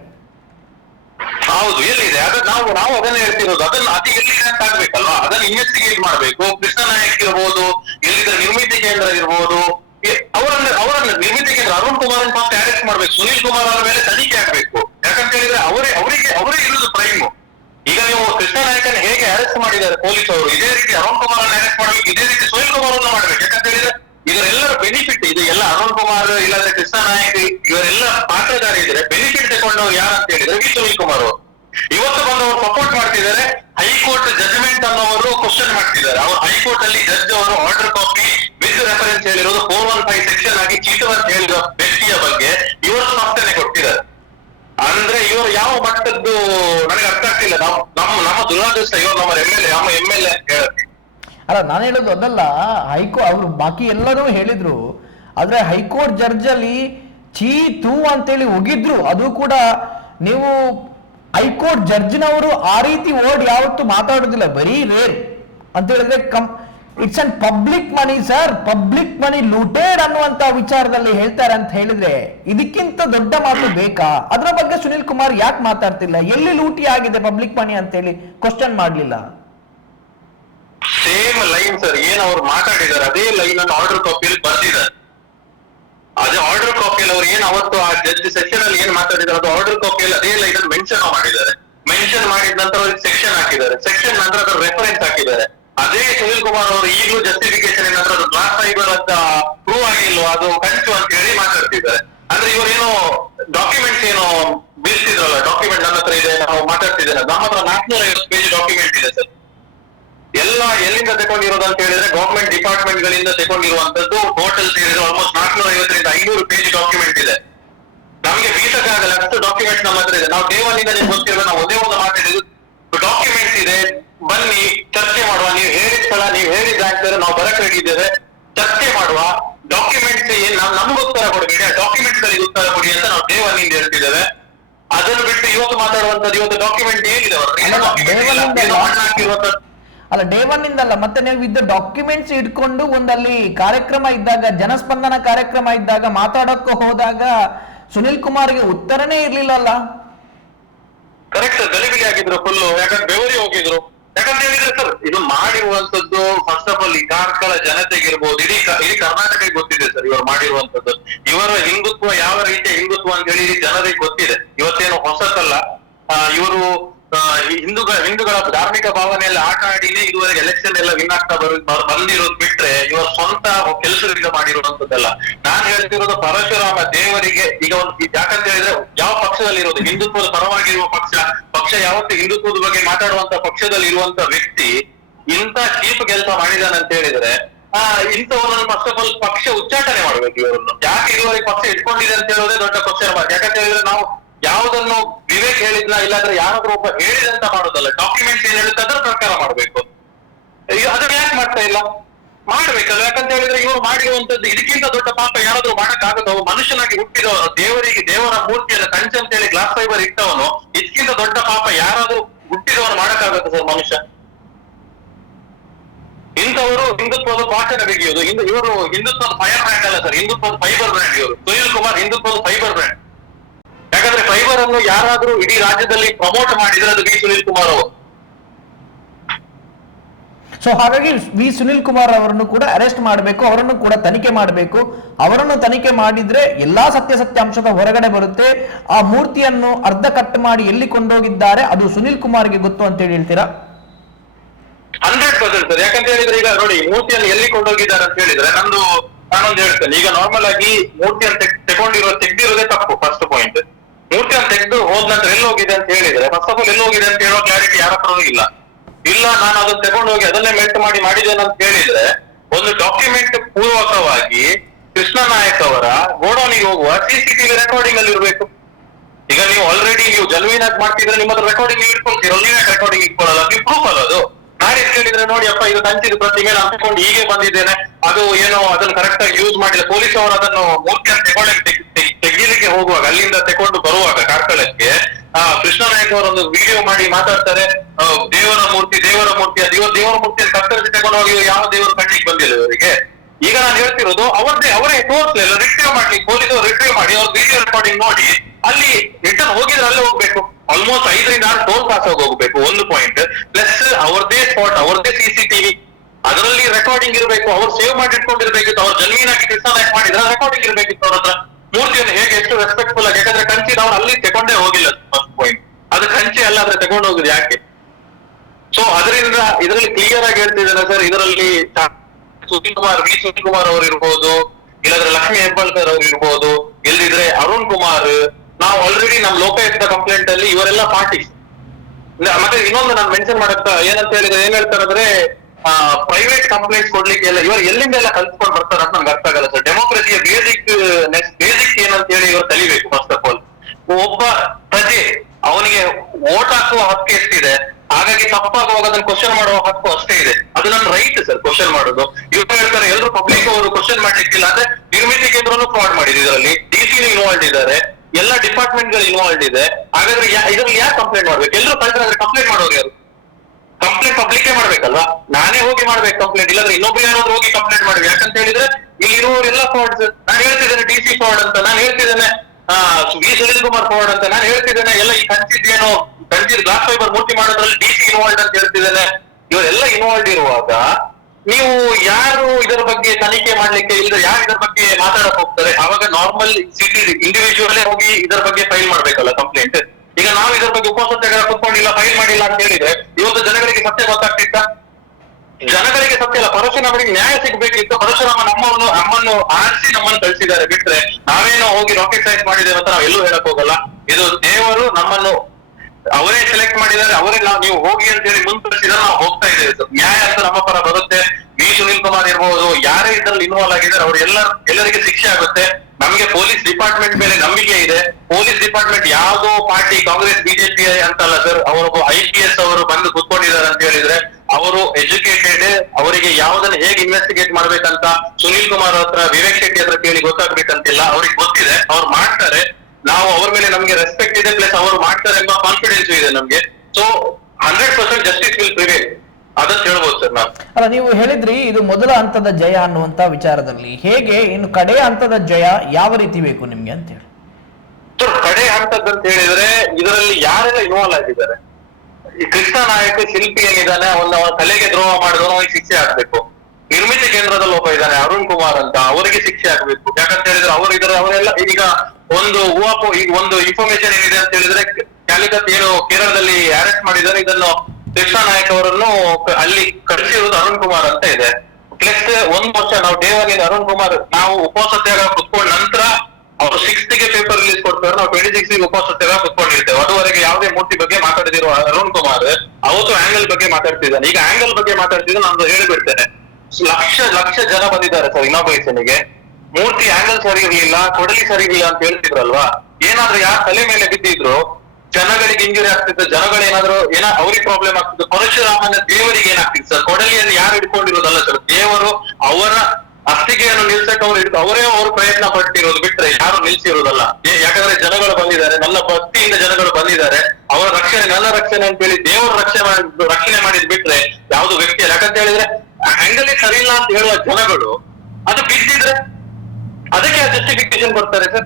ಹೌದು, ಎಲ್ಲಿದೆ ಅದು ನಾವು ಅದನ್ನ ಹೇಳ್ತಿರೋದು. ಅದನ್ನು ಅದು ಎಲ್ಲಿದೆ ಅಂತ ಆಗ್ಬೇಕಲ್ವಾ, ಅದನ್ನ ಇನ್ವೆಸ್ಟಿಗೇಟ್ ಮಾಡ್ಬೇಕು. ಕೃಷ್ಣ ನಾಯಕ್ ಇರ್ಬೋದು, ಎಲ್ಲಿದ್ರೆ ನಿರ್ಮಿತಿ ಕೇಂದ್ರ ಇರ್ಬೋದು, ಅವರನ್ನ ನಿರ್ಮಿತಿ ಕೇಂದ್ರ ಅರುಣ್ ಕುಮಾರ್ ಮತ್ತೆ ಅರೆಸ್ಟ್ ಮಾಡ್ಬೇಕು. ಸುನೀಲ್ ಕುಮಾರ್ ಅವರ ಮೇಲೆ ತನಿಖೆ ಆಗ್ಬೇಕು. ಯಾಕಂತ ಹೇಳಿದ್ರೆ ಅವರೇ ಇರುವುದು ಪ್ರೈಮು. ಈಗ ನೀವು ಕೃಷ್ಣ ನಾಯಕನ ಹೇಗೆ ಅರೆಸ್ಟ್ ಮಾಡಿದ್ದಾರೆ ಪೊಲೀಸ್ ಅವರು, ಇದೇ ರೀತಿ ಅರುಣ್ ಕುಮಾರ್ ಅನ್ನು ಅರೆಸ್ಟ್ ಮಾಡ್ಬೇಕು, ಇದೇ ರೀತಿ ಸುನೀಲ್ ಕುಮಾರ್ ಅನ್ನು ಮಾಡ್ಬೇಕು. ಯಾಕಂತ ಹೇಳಿದ್ರೆ ಇದರೆಲ್ಲರ ಬೆನಿಫಿಟ್ ಇದು ಎಲ್ಲ ಅರುಣ್ ಕುಮಾರ್ ಇಲ್ಲಾಂದ್ರೆ ಕೃಷ್ಣ ನಾಯಕ್ ಇವರೆಲ್ಲ ಪಾತ್ರಧಾರಿ ಇದ್ರೆ ಬೆನಿಫಿಟ್ ತಗೊಂಡವ್ರು ಯಾರು ಅಂತ ಹೇಳಿದ್ರೆ ವಿ ಸುನೀಲ್ ಕುಮಾರ್ ಅವರು. ಇವತ್ತು ಬಂದವರು ಸಪೋರ್ಟ್ ಮಾಡ್ತಿದ್ದಾರೆ, ಹೈಕೋರ್ಟ್ ಜಡ್ಜ್ಮೆಂಟ್ ಅನ್ನೋರು ಕ್ವಶನ್ ಮಾಡ್ತಿದ್ದಾರೆ. ಅವರು ಹೈಕೋರ್ಟ್ ಅಲ್ಲಿ ಜಡ್ಜ್ ಅವರು ಆರ್ಡರ್ ಕಾಪಿ ವಿತ್ ರೆಫರೆನ್ಸ್ ಹೇಳಿರೋದು 415 ಸೆಕ್ಷನ್ ಆಗಿ ಚೀಟು ಅಂತ ಹೇಳಿರೋ ವ್ಯಕ್ತಿಯ ಬಗ್ಗೆ ಇವರು ಸ್ಪಷ್ಟನೆ ಕೊಟ್ಟಿದ್ದಾರೆ. ಅಂದ್ರೆ ಇವರು ಯಾವ ಮಟ್ಟದ್ದು ನನಗೆ ಅರ್ಥ ಆಗ್ತಿಲ್ಲ. ನಮ್ಮ ದುರಾದೃಷ್ಟ ಇವರು ನಮ್ಮ MLA ಹೇಳುತ್ತೆ. ಅಲ್ಲ, ನಾನು ಹೇಳೋದು ಅದಲ್ಲ, ಅವರು ಬಾಕಿ ಎಲ್ಲರೂ ಹೇಳಿದ್ರು, ಆದ್ರೆ ಹೈಕೋರ್ಟ್ ಜಡ್ಜ್ ಅಲ್ಲಿ ಚೀತು ಅಂತೇಳಿ ಹೋಗಿದ್ರು. ಅದು ಕೂಡ ನೀವು ಹೈಕೋರ್ಟ್ ಜಡ್ಜ್ನವರು ಆ ರೀತಿ ವರ್ಡ್ ಯಾವತ್ತು ಮಾತಾಡೋದಿಲ್ಲ, ಬರೀ ರೇರ್ ಅಂತ ಹೇಳಿದ್ರೆ it's an public money sir, public money looted ಅನ್ನುವಂತ ವಿಚಾರದಲ್ಲಿ ಹೇಳ್ತಾರೆ ಅಂತ ಹೇಳಿದ್ರೆ ಇದಕ್ಕಿಂತ ದೊಡ್ಡ ಮಾತು ಬೇಕಾ? ಅದರ ಬಗ್ಗೆ ಸುನೀಲ್ ಕುಮಾರ್ ಯಾಕೆ ಮಾತಾಡ್ತಿಲ್ಲ? ಎಲ್ಲಿ ಲೂಟಿ ಆಗಿದೆ ಪಬ್ಲಿಕ್ ಮನಿ ಅಂತೇಳಿ ಕ್ವಶನ್ ಮಾಡ್ಲಿಲ್ಲ? ಸೇಮ್ ಲೈನ್ ಸರ್, ಏನ್ ಅವ್ರು ಮಾತಾಡಿದ್ದಾರೆ ಅದೇ ಲೈನ್ ಅನ್ನು ಆರ್ಡರ್ ಕಾಪಿಯಲ್ಲಿ ಬರ್ದಿದ್ದಾರೆ. ಅದೇ ಆರ್ಡರ್ ಕಾಪಿಯಲ್ಲಿ ಅವ್ರು ಏನ್ ಅವತ್ತು ಆ ಜಡ್ಜ್ ಸೆಕ್ಷನ್ ಅಲ್ಲಿ ಏನ್ ಮಾತಾಡಿದ್ದಾರೆ ಅದು ಆರ್ಡರ್ ಕಾಪಿಯಲ್ಲಿ ಅದೇ ಲೈನ್ ಅನ್ನು ಮೆನ್ಷನ್ ಮಾಡಿದ್ದಾರೆ. ಮೆನ್ಷನ್ ಮಾಡಿದ ನಂತರ ಅವ್ರಿಗೆ ಸೆಕ್ಷನ್ ಹಾಕಿದ್ದಾರೆ, ಸೆಕ್ಷನ್ ನಂತರ ಅದರ ರೆಫರೆನ್ಸ್ ಹಾಕಿದ್ದಾರೆ. ಅದೇ ಸುನಿಲ್ ಕುಮಾರ್ ಅವರು ಈಗಲೂ ಜಸ್ಟಿಫಿಕೇಶನ್ ಏನಂದ್ರೆ ಅದು ಗ್ಲಾಸ್ ಫೈಬರ್ ಅಂತ ಪ್ರೂವ್ ಆಗಿಲ್ವೋ ಅದು ಕಂಚು ಅಂತ ಹೇಳಿ ಮಾತಾಡ್ತಿದ್ದಾರೆ. ಅಂದ್ರೆ ಇವರೇನು ಡಾಕ್ಯುಮೆಂಟ್ಸ್ ಏನು ಬೀಳ್ತಿದ್ರಲ್ಲ, ಡಾಕ್ಯುಮೆಂಟ್ ನನ್ನ ಹತ್ರ ಇದೆ, ನಾವು ಮಾತಾಡ್ತಿದ್ದೇನೆ, ನಮ್ಮ ಹತ್ರ 450 ಪೇಜ್ ಡಾಕ್ಯುಮೆಂಟ್ ಇದೆ ಸರ್. ಎಲ್ಲ ಎಲ್ಲಿಂದ ತಗೊಂಡಿರೋದು ಅಂತ ಹೇಳಿದ್ರೆ ಗವರ್ಮೆಂಟ್ ಡಿಪಾರ್ಟ್ಮೆಂಟ್ ಗಳಿಂದ ತಗೊಂಡಿರುವಂತದ್ದು ಟೋಟಲ್ ಸೇರಿದ್ರೆ ಆಲ್ಮೋಸ್ಟ್ 450ರಿಂದ 500 ಪೇಜ್ ಡಾಕ್ಯುಮೆಂಟ್ ಇದೆ. ನಮ್ಗೆ ಬೀಸಕ್ಕಾಗಲ್ಲ ಅಷ್ಟು ಡಾಕ್ಯುಮೆಂಟ್ ನಮ್ಮ ಹತ್ರ ಇದೆ. ನಾವು ದೇವನಿಂದ ನಿಮ್ಗೆ ಗೊತ್ತಿರೋ ನಾವು ಒಂದೇ ಒಂದು ಮಾತಾಡಿದ್ದು ಡಾಕ್ಯುಮೆಂಟ್ಸ್ ಇದೆ, ಬನ್ನಿ ಚರ್ಚೆ ಮಾಡುವ, ನೀವು ಹೇಳಿದ ಸ್ಥಳ ನೀವು ಹೇಳಿದ ಆಗ್ತಾರೆ, ನಾವು ಬರಕ್ ರೆಡಿ ಇದ್ದೇವೆ, ಚರ್ಚೆ ಮಾಡುವ. ಡಾಕ್ಯುಮೆಂಟ್ಸ್ ಏನ್ ನಮ್ಗೆ ಉತ್ತರ ಕೊಡಬೇಡಿ, ಆ ಡಾಕ್ಯುಮೆಂಟ್ಸ್ ಗಳಿಗೆ ಉತ್ತರ ಕೊಡಿ ಅಂತ ನಾವು ದೇವನಿಂದ ಹೇಳ್ತಿದ್ದೇವೆ. ಅದನ್ನು ಬಿಟ್ಟು ಇವತ್ತು ಮಾತಾಡುವಂತದ್ದು ಇವತ್ತು ಡಾಕ್ಯುಮೆಂಟ್ ಏನಿದೆ ಅಲ್ಲ ಡೇ ಒನ್ ಇಂದಲ್ಲ, ಮತ್ತೆ ನೀವು ಇದ್ದ ಡಾಕ್ಯುಮೆಂಟ್ಸ್ ಇಟ್ಕೊಂಡು ಒಂದಲ್ಲಿ ಕಾರ್ಯಕ್ರಮ ಇದ್ದಾಗ, ಜನಸ್ಪಂದನ ಕಾರ್ಯಕ್ರಮ ಇದ್ದಾಗ ಮಾತಾಡೋಕೆ ಹೋದಾಗ ಸುನಿಲ್ ಕುಮಾರ್ಗೆ ಉತ್ತರನೇ ಇರ್ಲಿಲ್ಲಲ್ಲ. ಕರೆಕ್ಟ್ ಸರ್, ಗಲಿಬಿಲಿ ಆಗಿದ್ರು ಫುಲ್, ಯಾಕಂದ್ರೆ ಬೆವರಿ ಹೋಗಿದ್ರು. ಯಾಕಂತ ಹೇಳಿದ್ರೆ ಸರ್ ಇದು ಮಾಡಿರುವಂತದ್ದು ಫಸ್ಟ್ ಆಫ್ ಆಲ್ ಈ ಕಾರ್ಕಳ ಜನತೆಗಿರ್ಬೋದು, ಇಡೀ ಕರ್ನಾಟಕಕ್ಕೆ ಗೊತ್ತಿದೆ ಸರ್ ಇವರು ಮಾಡಿರುವಂತದ್ದು. ಇವರ ಹಿಂದುತ್ವ ಯಾವ ರೀತಿಯ ಹಿಂದುತ್ವ ಅಂತ ಹೇಳಿ ಜನರಿಗೆ ಗೊತ್ತಿದೆ, ಇವತ್ತೇನು ಹೊಸತಲ್ಲ. ಇವರು ಹಿಂದೂಗಳ ಧಾರ್ಮಿಕ ಭಾವನೆಯಲ್ಲಿ ಆಟ ಆಡಿನೇ ಇದುವರೆಗೆ ಎಲೆಕ್ಷನ್ ಎಲ್ಲ ವಿನ್ ಆಗ್ತಾ ಬಂದಿರೋದು ಬಿಟ್ರೆ ಇವರು ಸ್ವಂತ ಕೆಲಸದಿಂದ ಮಾಡಿರುವಂತದ್ದಲ್ಲ. ನಾನ್ ಹೇಳ್ತಿರೋದು ಪರಶುರಾಮ ದೇವರಿಗೆ ಈಗ ಒಂದು, ಯಾಕಂತ ಹೇಳಿದ್ರೆ ಯಾವ ಪಕ್ಷದಲ್ಲಿ ಇರೋದು ಹಿಂದುತ್ವದ ಪರವಾಗಿರುವ ಪಕ್ಷ ಯಾವತ್ತು ಹಿಂದುತ್ವದ ಬಗ್ಗೆ ಮಾತಾಡುವಂತ ಪಕ್ಷದಲ್ಲಿ ಇರುವಂತ ವ್ಯಕ್ತಿ ಇಂತ ಚೀಪ್ ಕೆಲಸ ಮಾಡಿದಾನೆ ಅಂತ ಹೇಳಿದ್ರೆ ಇಂಥವರನ್ನು ಫಸ್ಟ್ ಆಫ್ ಆಲ್ ಪಕ್ಷ ಉಚ್ಚಾಟನೆ ಮಾಡ್ಬೇಕು. ಇವರನ್ನು ಯಾಕೆ ಇದುವರೆಗೆ ಪಕ್ಷ ಇಟ್ಕೊಂಡಿದೆ ಅಂತ ಹೇಳೋದೇ ದೊಡ್ಡ ಪಕ್ಷ. ಯಾಕಂತ ಹೇಳಿದ್ರೆ ನಾವು ಯಾವುದನ್ನು ವಿವೇಕ್ ಹೇಳಿದ್ನ ಇಲ್ಲಾಂದ್ರೆ ಯಾರಾದ್ರೂ ಒಬ್ಬ ಹೇಳಿದಂತ ಮಾಡೋದಲ್ಲ, ಡಾಕ್ಯುಮೆಂಟ್ಸ್ ಏನ್ ಹೇಳುತ್ತೆ ಅದರ ಪ್ರಕಾರ ಮಾಡ್ಬೇಕು. ಅದನ್ನ ಯಾಕೆ ಮಾಡ್ತಾ ಇಲ್ಲ, ಮಾಡ್ಬೇಕಲ್ಲ. ಯಾಕಂತ ಹೇಳಿದ್ರೆ ಇವರು ಮಾಡಿರುವಂತದ್ದು ಇದಕ್ಕಿಂತ ದೊಡ್ಡ ಪಾಪ ಯಾರಾದ್ರೂ ಮಾಡಕ್ಕಾಗತ್ತವ? ಮನುಷ್ಯನಾಗಿ ಹುಟ್ಟಿದವನು, ದೇವರ ಮೂರ್ತಿಯನ್ನು ಕಂಚು ಅಂತ ಹೇಳಿ ಗ್ಲಾಸ್ ಫೈಬರ್ ಇಟ್ಟವನು, ಇದಕ್ಕಿಂತ ದೊಡ್ಡ ಪಾಪ ಯಾರಾದ್ರೂ ಹುಟ್ಟಿದವನು ಮಾಡಕ್ಕಾಗತ್ತ ಸರ್ ಮನುಷ್ಯ? ಇಂಥವರು ಹಿಂದುತ್ವದ ಭಾಷಣ ಬಿಗಿಯೋದು. ಇವರು ಹಿಂದುತ್ವದ ಫೈರ್ ಬ್ರ್ಯಾಂಡ್ ಅಲ್ಲ ಸರ್, ಹಿಂದುತ್ವದ ಫೈಬರ್ ಬ್ರ್ಯಾಂಡ್. ಇವರು ಸುನಿಲ್ ಕುಮಾರ್ ಹಿಂದುತ್ವದ ಫೈಬರ್ ಬ್ರ್ಯಾಂಡ್. ಯಾಕಂದ್ರೆ ಫೈಬರ್ ಅನ್ನು ಯಾರಾದ್ರೂ ಇಡೀ ರಾಜ್ಯದಲ್ಲಿ ಪ್ರಮೋಟ್ ಮಾಡಿದ್ರೆ ಅದು ವಿ ಸುನಿಲ್ ಕುಮಾರ್ ಅವರು. ಸೊ ಹಾಗಾಗಿ ವಿ ಸುನಿಲ್ ಕುಮಾರ್ ಅವರನ್ನು ಕೂಡ ಅರೆಸ್ಟ್ ಮಾಡಬೇಕು, ಅವರನ್ನು ಕೂಡ ತನಿಖೆ ಮಾಡಬೇಕು. ಅವರನ್ನು ತನಿಖೆ ಮಾಡಿದ್ರೆ ಎಲ್ಲಾ ಸತ್ಯಾಂಶದ ಹೊರಗಡೆ ಬರುತ್ತೆ. ಆ ಮೂರ್ತಿಯನ್ನು ಅರ್ಧ ಕಟ್ ಮಾಡಿ ಎಲ್ಲಿ ಕೊಂಡೋಗಿದ್ದಾರೆ ಅದು ಸುನಿಲ್ ಕುಮಾರ್ಗೆ ಗೊತ್ತು ಅಂತ ಹೇಳಿ ಹೇಳ್ತೀರಾ? 100% ಸರ್. ಯಾಕಂತ ಹೇಳಿದ್ರೆ ಈಗ ನೋಡಿ, ಮೂರ್ತಿಯನ್ನು ಎಲ್ಲಿ ಕೊಂಡೋಗಿದ್ದಾರೆ ಅಂತ ಹೇಳಿದ್ರೆ ನಾನೊಂದು ಹೇಳ್ತೇನೆ. ಈಗ ನಾರ್ಮಲ್ ಆಗಿ ಮೂರ್ತಿಯನ್ನು ತೆಗ್ದಿರೋದೇ ತಪ್ಪು. ಫಸ್ಟ್ ಪಾಯಿಂಟ್, ಮೂರ್ತಿಯನ್ನು ತೆಗೆದು ಹೋದ ನಂತರ ಎಲ್ಲಿ ಹೋಗಿದೆ ಅಂತ ಹೇಳಿದ್ರೆ ಫಸ್ಟ್ ಆಫ್ ಆಲ್ ಎಲ್ಲಿ ಹೋಗಿದೆ ಅಂತ ಹೇಳೋ ಕ್ಲಾರಿಟಿ ಯಾರ ಹತ್ರನೂ ಇಲ್ಲ. ನಾನು ಅದನ್ನ ತಗೊಂಡು ಹೋಗಿ ಅದನ್ನೇ ಮೆಲ್ಟ್ ಮಾಡಿದ್ದೇನೆ ಅಂತ ಹೇಳಿದ್ರೆ ಒಂದು ಡಾಕ್ಯುಮೆಂಟ್ ಪೂರ್ವಕವಾಗಿ ಕೃಷ್ಣ ನಾಯಕ್ ಅವರ ಗೋಡೌನಿಗೆ ಹೋಗುವ CCTV ರೆಕಾರ್ಡಿಂಗ್ ಅಲ್ಲಿ ಇರಬೇಕು. ಈಗ ನೀವು ಆಲ್ರೆಡಿ ನೀವು ಜಲ್ವೀನ್ ಆಗಿ ಮಾಡ್ತಿದ್ರೆ ನಿಮ್ಮ ಹತ್ರ ರೆಕಾರ್ಡಿಂಗ್ ಇಟ್ಕೊಳ್ತೀರೋ, ನೀವೇ ರೆಕಾರ್ಡಿಂಗ್ ಇಟ್ಕೊಳ್ಳಲ್ಲ, ನೀವು ಪ್ರೂಫ್ ಅಲ್ಲ ಅದು. ನಾಳೆ ಕೇಳಿದ್ರೆ ನೋಡಿ ಅಪ್ಪ ಇದು ಕಂಚಿದ ಪ್ರತಿಮೆ ನಾನು ತಗೊಂಡು ಹೀಗೆ ಬಂದಿದ್ದೇನೆ, ಅದು ಏನೋ ಅದನ್ನು ಕರೆಕ್ಟ್ ಆಗಿ ಯೂಸ್ ಮಾಡಿಲ್ಲ. ಪೊಲೀಸ್ ಅವರು ಅದನ್ನು ಮೂರ್ತಿಯನ್ನು ತೆಗೀಲಿಕ್ಕೆ ಹೋಗುವಾಗ ಅಲ್ಲಿಂದ ತಗೊಂಡು ಬರುವಾಗ ಕಾರ್ಕಳಕ್ಕೆ ಕೃಷ್ಣ ನಾಯಕ್ ಅವರೊಂದು ವಿಡಿಯೋ ಮಾಡಿ ಮಾತಾಡ್ತಾರೆ, ದೇವರ ಮೂರ್ತಿ ಅದು ದೇವರ ಮೂರ್ತಿಯನ್ನು ಕತ್ತರಿಸಿ ತಗೊಂಡು ಹೋಗಿ ಯಾವ ದೇವರು ಕಣ್ಣಿಗೆ ಬಂದಿಲ್ಲ ಇವರಿಗೆ. ಈಗ ನಾನು ಹೇಳ್ತಿರೋದು ಅವರೇ ತೋರಿಸಲಿಲ್ಲ, ರಿಟ್ರೀವ್ ಮಾಡ್ಲಿಕ್ಕೆ ಪೊಲೀಸರು ರಿಟ್ರೀವ್ ಮಾಡಿ ಅವ್ರ ವಿಡಿಯೋ ರೆಕಾರ್ಡಿಂಗ್ ನೋಡಿ ಅಲ್ಲಿ ರಿಟರ್ನ್ ಹೋಗಿದ್ರೆ ಅಲ್ಲೇ ಹೋಗ್ಬೇಕು. ಆಲ್ಮೋಸ್ಟ್ 5ರಿಂದ 6 ಟೋಲ್ ಪಾಸ್ ಹೋಗ್ಬೇಕು. ಒಂದು ಪಾಯಿಂಟ್ ಪ್ಲಸ್ ಅವ್ರದೇ ಸ್ಪಾಟ್, ಅವ್ರದೇ CCTV, ಅದರಲ್ಲಿ ರೆಕಾರ್ಡಿಂಗ್ ಇರಬೇಕು. ಅವ್ರು ಸೇವ್ ಮಾಡಿ ಇಟ್ಕೊಂಡಿರ್ಬೇಕಿತ್ತು. ಅವ್ರು ಜನ್ಮೀನ್ ಆಗಿ ಕೃಷ್ಣ ನಾಯಕ್ ಮಾಡಿದ್ರೆ ರೆಕಾರ್ಡಿಂಗ್ ಇರ್ಬೇಕಿತ್ತು ಅವ್ರ ಹತ್ರ. ಮೂರ್ತಿಯನ್ನು ಹೇಗೆ ಎಷ್ಟು ರೆಸ್ಪೆಕ್ಟ್ಫುಲ್ ಆಗಿ, ಯಾಕಂದ್ರೆ ಕಂಚಿನ ಅವ್ರು ಅಲ್ಲಿ ತಗೊಂಡೇ ಹೋಗಿಲ್ಲ. ಫಸ್ಟ್ ಪಾಯಿಂಟ್ ಅದು ಕಂಚಿ ಅಲ್ಲ, ಆದ್ರೆ ತಗೊಂಡು ಹೋಗುದು ಯಾಕೆ? ಸೊ ಅದರಿಂದ ಇದರಲ್ಲಿ ಕ್ಲಿಯರ್ ಆಗಿ ಹೇಳ್ತಿದ್ದೇನೆ ಸರ್, ಇದರಲ್ಲಿ ವಿ ಸುನಿಲ್ ಕುಮಾರ್ ಅವರು ಇರ್ಬೋದು, ಇಲ್ಲಾಂದ್ರೆ ಲಕ್ಷ್ಮೀ ಹೆಬ್ಬಾಳ್ಕರ್ ಅವ್ರು ಇರ್ಬೋದು, ಇಲ್ದಿದ್ರೆ ಅರುಣ್ ಕುಮಾರ್. ನಾವು ಆಲ್ರೆಡಿ ನಮ್ ಲೋಕಾಯುಕ್ತ ಕಂಪ್ಲೇಂಟ್ ಅಲ್ಲಿ ಇವರೆಲ್ಲ ಪಾರ್ಟೀಸ್. ಮತ್ತೆ ಇನ್ನೊಂದು ನಾನು ಮೆನ್ಷನ್ ಮಾಡತ್ತ ಏನಂತ ಹೇಳಿದ್ರೆ ಏನ್ ಹೇಳ್ತಾರಂದ್ರೆ ಪ್ರೈವೇಟ್ ಕಂಪ್ಲೇಂಟ್ಸ್ ಕೊಡ್ಲಿಕ್ಕೆ ಎಲ್ಲ ಇವರು ಎಲ್ಲಿಂದ ಎಲ್ಲ ಕಲ್ತ್ಕೊಂಡು ಬರ್ತಾರೆ ಅಂತ ನಮ್ಗೆ ಅರ್ಥ ಆಗಲ್ಲ ಸರ್. ಡೆಮೋಕ್ರಸಿಯ ಬೇಸಿಕ್ ಏನಂತ ಹೇಳಿ ಇವರು ಕಲಿಬೇಕು. ಫಸ್ಟ್ ಆಫ್ ಆಲ್ ಒಬ್ಬ ಪ್ರಜೆ ಅವನಿಗೆ ವೋಟ್ ಹಾಕುವ ಹಕ್ಕು ಎಷ್ಟಿದೆ, ಹಾಗಾಗಿ ತಪ್ಪಾಗುವಾಗ ಅದನ್ನ ಕ್ವಶನ್ ಮಾಡುವ ಹಕ್ಕು ಅಷ್ಟೇ ಇದೆ. ಅದು ನನ್ನ ರೈಟ್ ಸರ್ ಕ್ವಶನ್ ಮಾಡೋದು. ಇವ್ರು ಹೇಳ್ತಾರೆ ಎಲ್ಲರೂ ಪಬ್ಲಿಕ್ ಅವರು ಕ್ವಶನ್ ಮಾಡ್ಲಿಕ್ಕಿಲ್ಲ ಅಂದ್ರೆ ನಿರ್ಮಿತಿ ಕೇಂದ್ರನು ಫ್ರಾಡ್ ಮಾಡಿದೆ, ಇದರಲ್ಲಿ DC ಇನ್ವಾಲ್ವ್ ಇದ್ದಾರೆ, ಎಲ್ಲ ಡಿಪಾರ್ಟ್ಮೆಂಟ್ ಗಳು ಇನ್ವಾಲ್ವ್ ಇದೆ. ಹಾಗಾದ್ರೆ ಇದ್ರಲ್ಲಿ ಯಾರು ಕಂಪ್ಲೇಂಟ್ ಮಾಡ್ಬೇಕು? ಎಲ್ಲರೂ ಕಲ್ತ್ರೆ ಕಂಪ್ಲೇಂಟ್ ಮಾಡೋರು ಯಾರು? ಕಂಪ್ಲೇಂಟ್ ಪಬ್ಲಿಕ್ ಮಾಡ್ಬೇಕಲ್ವಾ? ನಾನೇ ಹೋಗಿ ಮಾಡ್ಬೇಕು ಕಂಪ್ಲೇಂಟ್, ಇಲ್ಲಾಂದ್ರೆ ಇನ್ನೊಬ್ರು ಯಾರಾದ್ರೂ ಹೋಗಿ ಕಂಪ್ಲೇಂಟ್ ಮಾಡ್ಬೇಕು. ಯಾಕಂತ ಹೇಳಿದ್ರೆ ಇಲ್ಲಿ ಇರುವವರೆಲ್ಲ ಫ್ರಾಡ್ಸ್. ನಾನು ಹೇಳ್ತಿದ್ದೇನೆ DC ಫ್ರಾಡ್ ಅಂತ, ನಾನು ಹೇಳ್ತಿದ್ದೇನೆ ವಿ ಸುನಿಲ್ ಕುಮಾರ್ ಫ್ರಾಡ್ ಅಂತ, ನಾನು ಹೇಳ್ತಿದ್ದೇನೆ ಎಲ್ಲ ಈ ಕಂಚಿದ್ ಗ್ಲಾಸ್ ಫೈಬರ್ ಮೂರ್ತಿ ಮಾಡೋದ್ರಲ್ಲಿ DC ಇನ್ವಾಲ್ವ್ ಅಂತ ಹೇಳ್ತಿದ್ದೇನೆ. ಇವರೆಲ್ಲ ಇನ್ವಾಲ್ವ್ ಇರುವಾಗ ನೀವು ಯಾರು ಇದರ ಬಗ್ಗೆ ತನಿಖೆ ಮಾಡ್ಲಿಕ್ಕೆ ಇಲ್ಲ, ಯಾರು ಇದರ ಬಗ್ಗೆ ಮಾತಾಡಕ್ ಹೋಗ್ತಾರೆ? ಅವಾಗ ನಾರ್ಮಲ್ ಸಿಟಿ ಇಂಡಿವಿಜುವಲ್ ಹೋಗಿ ಇದರ ಬಗ್ಗೆ ಫೈಲ್ ಮಾಡ್ಬೇಕಲ್ಲ ಕಂಪ್ಲೇಂಟ್. ಈಗ ನಾವು ಇದರ ಬಗ್ಗೆ ಉಪಸತ್ಯಾಗ್ರಹ ಕುತ್ಕೊಂಡಿಲ್ಲ, ಫೈಲ್ ಮಾಡಿಲ್ಲ ಅಂತ ಹೇಳಿದ್ರೆ ಇವತ್ತು ಜನಗಳಿಗೆ ಸತ್ಯ ಗೊತ್ತಾಗ್ತಿತ್ತ? ಜನಗಳಿಗೆ ಸತ್ಯ ಇಲ್ಲ, ಪರಶುರಾಮನಿಗೆ ನ್ಯಾಯ ಸಿಗ್ಬೇಕಿತ್ತು. ಪರಶುರಾಮ ನಮ್ಮನ್ನು ಆರಿಸಿ ನಮ್ಮನ್ನು ಕಳಿಸಿದ್ದಾರೆ ಬಿಟ್ರೆ ನಾವೇನೋ ಹೋಗಿ ರಾಕೆಟ್ ಸೈನ್ಸ್ ಮಾಡಿದ್ದೇವೆ ಅಂತ ನಾವ್ ಎಲ್ಲೂ ಹೇಳಕ್ ಹೋಗಲ್ಲ. ಇದು ದೇವರು ನಮ್ಮನ್ನು ಅವರೇ ಸೆಲೆಕ್ಟ್ ಮಾಡಿದ್ದಾರೆ, ಅವರೇ ನೀವು ಹೋಗಿ ಅಂತ ಹೇಳಿ ಮುಂದುವರಿಸಿದ್ರೆ ನಾವು ಹೋಗ್ತಾ ಇದ್ದೇವೆ. ನ್ಯಾಯ ಅಂತ ನಮ್ಮ ಪರ ಬರುತ್ತೆ. ವಿ ಸುನಿಲ್ ಕುಮಾರ್ ಇರ್ಬೋದು, ಯಾರೇ ಇದ್ರಲ್ಲಿ ಇನ್ವಾಲ್ವ್ ಆಗಿದ್ದಾರೆ ಅವ್ರು ಎಲ್ಲರಿಗೆ ಶಿಕ್ಷೆ ಆಗುತ್ತೆ. ನಮ್ಗೆ ಪೊಲೀಸ್ ಡಿಪಾರ್ಟ್ಮೆಂಟ್ ಮೇಲೆ ನಂಬಿಕೆ ಇದೆ. ಪೊಲೀಸ್ ಡಿಪಾರ್ಟ್ಮೆಂಟ್ ಯಾವ್ದೋ ಪಾರ್ಟಿ ಕಾಂಗ್ರೆಸ್ ಬಿಜೆಪಿ ಅಂತಲ್ಲ ಸರ್, ಅವರೊಬ್ಬ IPS ಅವರು ಬಂದು ಕೂತ್ಕೊಂಡಿದ್ದಾರೆ ಅಂತ ಹೇಳಿದ್ರೆ ಅವರು ಎಜುಕೇಟೆಡ್, ಅವರಿಗೆ ಯಾವ್ದನ್ನ ಹೇಗೆ ಇನ್ವೆಸ್ಟಿಗೇಟ್ ಮಾಡ್ಬೇಕಂತ ಸುನಿಲ್ ಕುಮಾರ್ ಹತ್ರ, ವಿವೇಕ್ ಶೆಟ್ಟಿ ಹತ್ರ ಕೇಳಿ ಗೊತ್ತಾಗ್ಬೇಕಂತಿಲ್ಲ. ಅವ್ರಿಗೆ ಗೊತ್ತಿದೆ, ಅವ್ರು ಮಾಡ್ತಾರೆ. ನಾವು ಅವ್ರ ಮೇಲೆ ನಮ್ಗೆ ರೆಸ್ಪೆಕ್ಟ್ ಇದೆ, ಪ್ಲಸ್ ಅವರು ಮಾಡ್ತಾರೆ ಎಂಬ ಕಾನ್ಫಿಡೆನ್ಸ್ ಇದೆ ನಮ್ಗೆ. ಸೊ 100% ಜಸ್ಟಿಸ್ ವಿಲ್ ಪ್ರಿವೇಲ್ ಅದನ್ನ ಹೇಳ್ಬೋದು ಸರ್ ನಾವು. ಅಲ್ಲ, ನೀವು ಹೇಳಿದ್ರಿ ಇದು ಮೊದಲ ಹಂತದ ಜಯ ಅನ್ನುವಂತ ವಿಚಾರದಲ್ಲಿ. ಹೇಗೆ ಇನ್ನು ಕಡೆಯ ಹಂತದ ಜಯ ಯಾವ ರೀತಿ ಬೇಕು ನಿಮ್ಗೆ ಅಂತ ಹೇಳಿ? ಸರ್, ಕಡೆ ಹಂತದಂತ ಹೇಳಿದ್ರೆ ಇದರಲ್ಲಿ ಯಾರೆಲ್ಲ ಇನ್ವಾಲ್ವ್ ಆಗಿದ್ದಾರೆ? ಈ ಕೃಷ್ಣ ನಾಯಕ್ ಶಿಲ್ಪಿ ಏನಿದ್ದಾನೆ, ಅವನ ಕಲೆಗೆ ದ್ರೋಹ ಮಾಡಿದವನು ಅವನಿಗೆ ಶಿಕ್ಷೆ ಆಗ್ಬೇಕು. ನಿರ್ಮಿತಿ ಕೇಂದ್ರದಲ್ಲಿ ಒಬ್ಬ ಇದ್ದಾನೆ ಅರುಣ್ ಕುಮಾರ್ ಅಂತ, ಅವರಿಗೆ ಶಿಕ್ಷೆ ಆಗ್ಬೇಕು. ಯಾಕಂತ ಹೇಳಿದ್ರೆ ಅವರೆಲ್ಲ ಈಗ ಈಗ ಒಂದು ಇನ್ಫಾರ್ಮೇಶನ್ ಏನಿದೆ ಅಂತ ಹೇಳಿದ್ರೆ ಕ್ಯಾಲಿಕತ್ ಏನು ಕೇರಳದಲ್ಲಿ ಅರೆಸ್ಟ್ ಮಾಡಿದ್ದಾರೆ, ಇದನ್ನು ಕೃಷ್ಣ ನಾಯಕ್ ಅವರನ್ನು ಅಲ್ಲಿ ಕಳಿಸಿರುವುದು ಅರುಣ್ ಕುಮಾರ್ ಅಂತ ಇದೆ. ಪ್ಲಸ್ 1 ವರ್ಷ ನಾವು ಡೇ 1 ಅರುಣ್ ಕುಮಾರ್ ನಾವು ಉಪವಾಸ ಸತ್ಯಾಗ್ರಹ ಕುತ್ಕೊಂಡ ನಂತರ ಅವರು 6th ಗೆ ಪೇಪರ್ ರಿಲೀಸ್ ಕೊಡ್ತಾರೆ, ನಾವು 26 ಗೆ ಉಪವಾಸ ಸತ್ಯಾಗ್ರಹ ಕುತ್ಕೊಂಡಿರ್ತೇವೆ. ಅದುವರೆಗೆ ಯಾವುದೇ ಮೂರ್ತಿ ಬಗ್ಗೆ ಮಾತಾಡಿದಿರುವ ಅರುಣ್ ಕುಮಾರ್ ಅವತ್ತು ಆಂಗಲ್ ಬಗ್ಗೆ ಮಾತಾಡ್ತಿದ್ದಾನೆ. ಈಗ ಆಂಗಲ್ ಬಗ್ಗೆ ಮಾತಾಡ್ತಿದ್ದು ನಾನು ಹೇಳಿಬಿಡ್ತೇನೆ. ಲಕ್ಷ ಜನ ಬಂದಿದ್ದಾರೆ ಸರ್ ಇನಾಗ್ರೇಷನ್ಗೆ. ಮೂರ್ತಿ ಆಂಗಲ್ ಸರಿ ಇರ್ಲಿಲ್ಲ, ಕೊಡಲಿ ಸರಿ ಇರ್ಲಿಲ್ಲ ಅಂತ ಹೇಳ್ತಿದ್ರಲ್ವಾ. ಏನಾದ್ರೂ ಯಾರ ತಲೆ ಮೇಲೆ ಬಿದ್ದಿದ್ರು ಜನಗಳಿಗೆ ಇಂಜುರಿ ಆಗ್ತಿತ್ತು, ಜನಗಳೇನಾದ್ರೂ ಅವ್ರಿಗೆ ಪ್ರಾಬ್ಲಮ್ ಆಗ್ತಿತ್ತು. ಪರಶುರಾಮನ ದೇವರಿಗೆ ಏನಾಗ್ತಿತ್ತು ಸರ್? ಕೊಡಲಿಯಲ್ಲಿ ಯಾರು ಹಿಡ್ಕೊಂಡಿರೋದಲ್ಲ ಸರ್, ದೇವರು ಅವರ ಅಸ್ತಿಗೆಯನ್ನು ನಿಲ್ಸಕ್ಕೆ ಅವರು ಪ್ರಯತ್ನ ಪಟ್ಟಿರೋದು ಬಿಟ್ರೆ ಯಾರು ನಿಲ್ಸಿರೋದಲ್ಲ. ಯಾಕಂದ್ರೆ ಜನಗಳು ಬಂದಿದ್ದಾರೆ, ನನ್ನ ಭಕ್ತಿಯಿಂದ ಜನಗಳು ಬಂದಿದ್ದಾರೆ, ಅವರ ರಕ್ಷಣೆ ನನ್ನ ರಕ್ಷಣೆ ಅಂತ ಹೇಳಿ ದೇವರ ರಕ್ಷಣೆ ಮಾಡಿದ್ ಬಿಟ್ರೆ ಯಾವ್ದು ವ್ಯಕ್ತಿ. ಯಾಕಂತ ಹೇಳಿದ್ರೆ ಆಂಗಲ್ ಸರಿ ಇಲ್ಲ ಅಂತ ಹೇಳುವ ಜನಗಳು ಅದು ಬಿದ್ದಿದ್ರೆ ಅದಕ್ಕೆ ಜಸ್ಟಿಫಿಕೇಶನ್ ಕೊಡ್ತಾರೆ ಸರ್.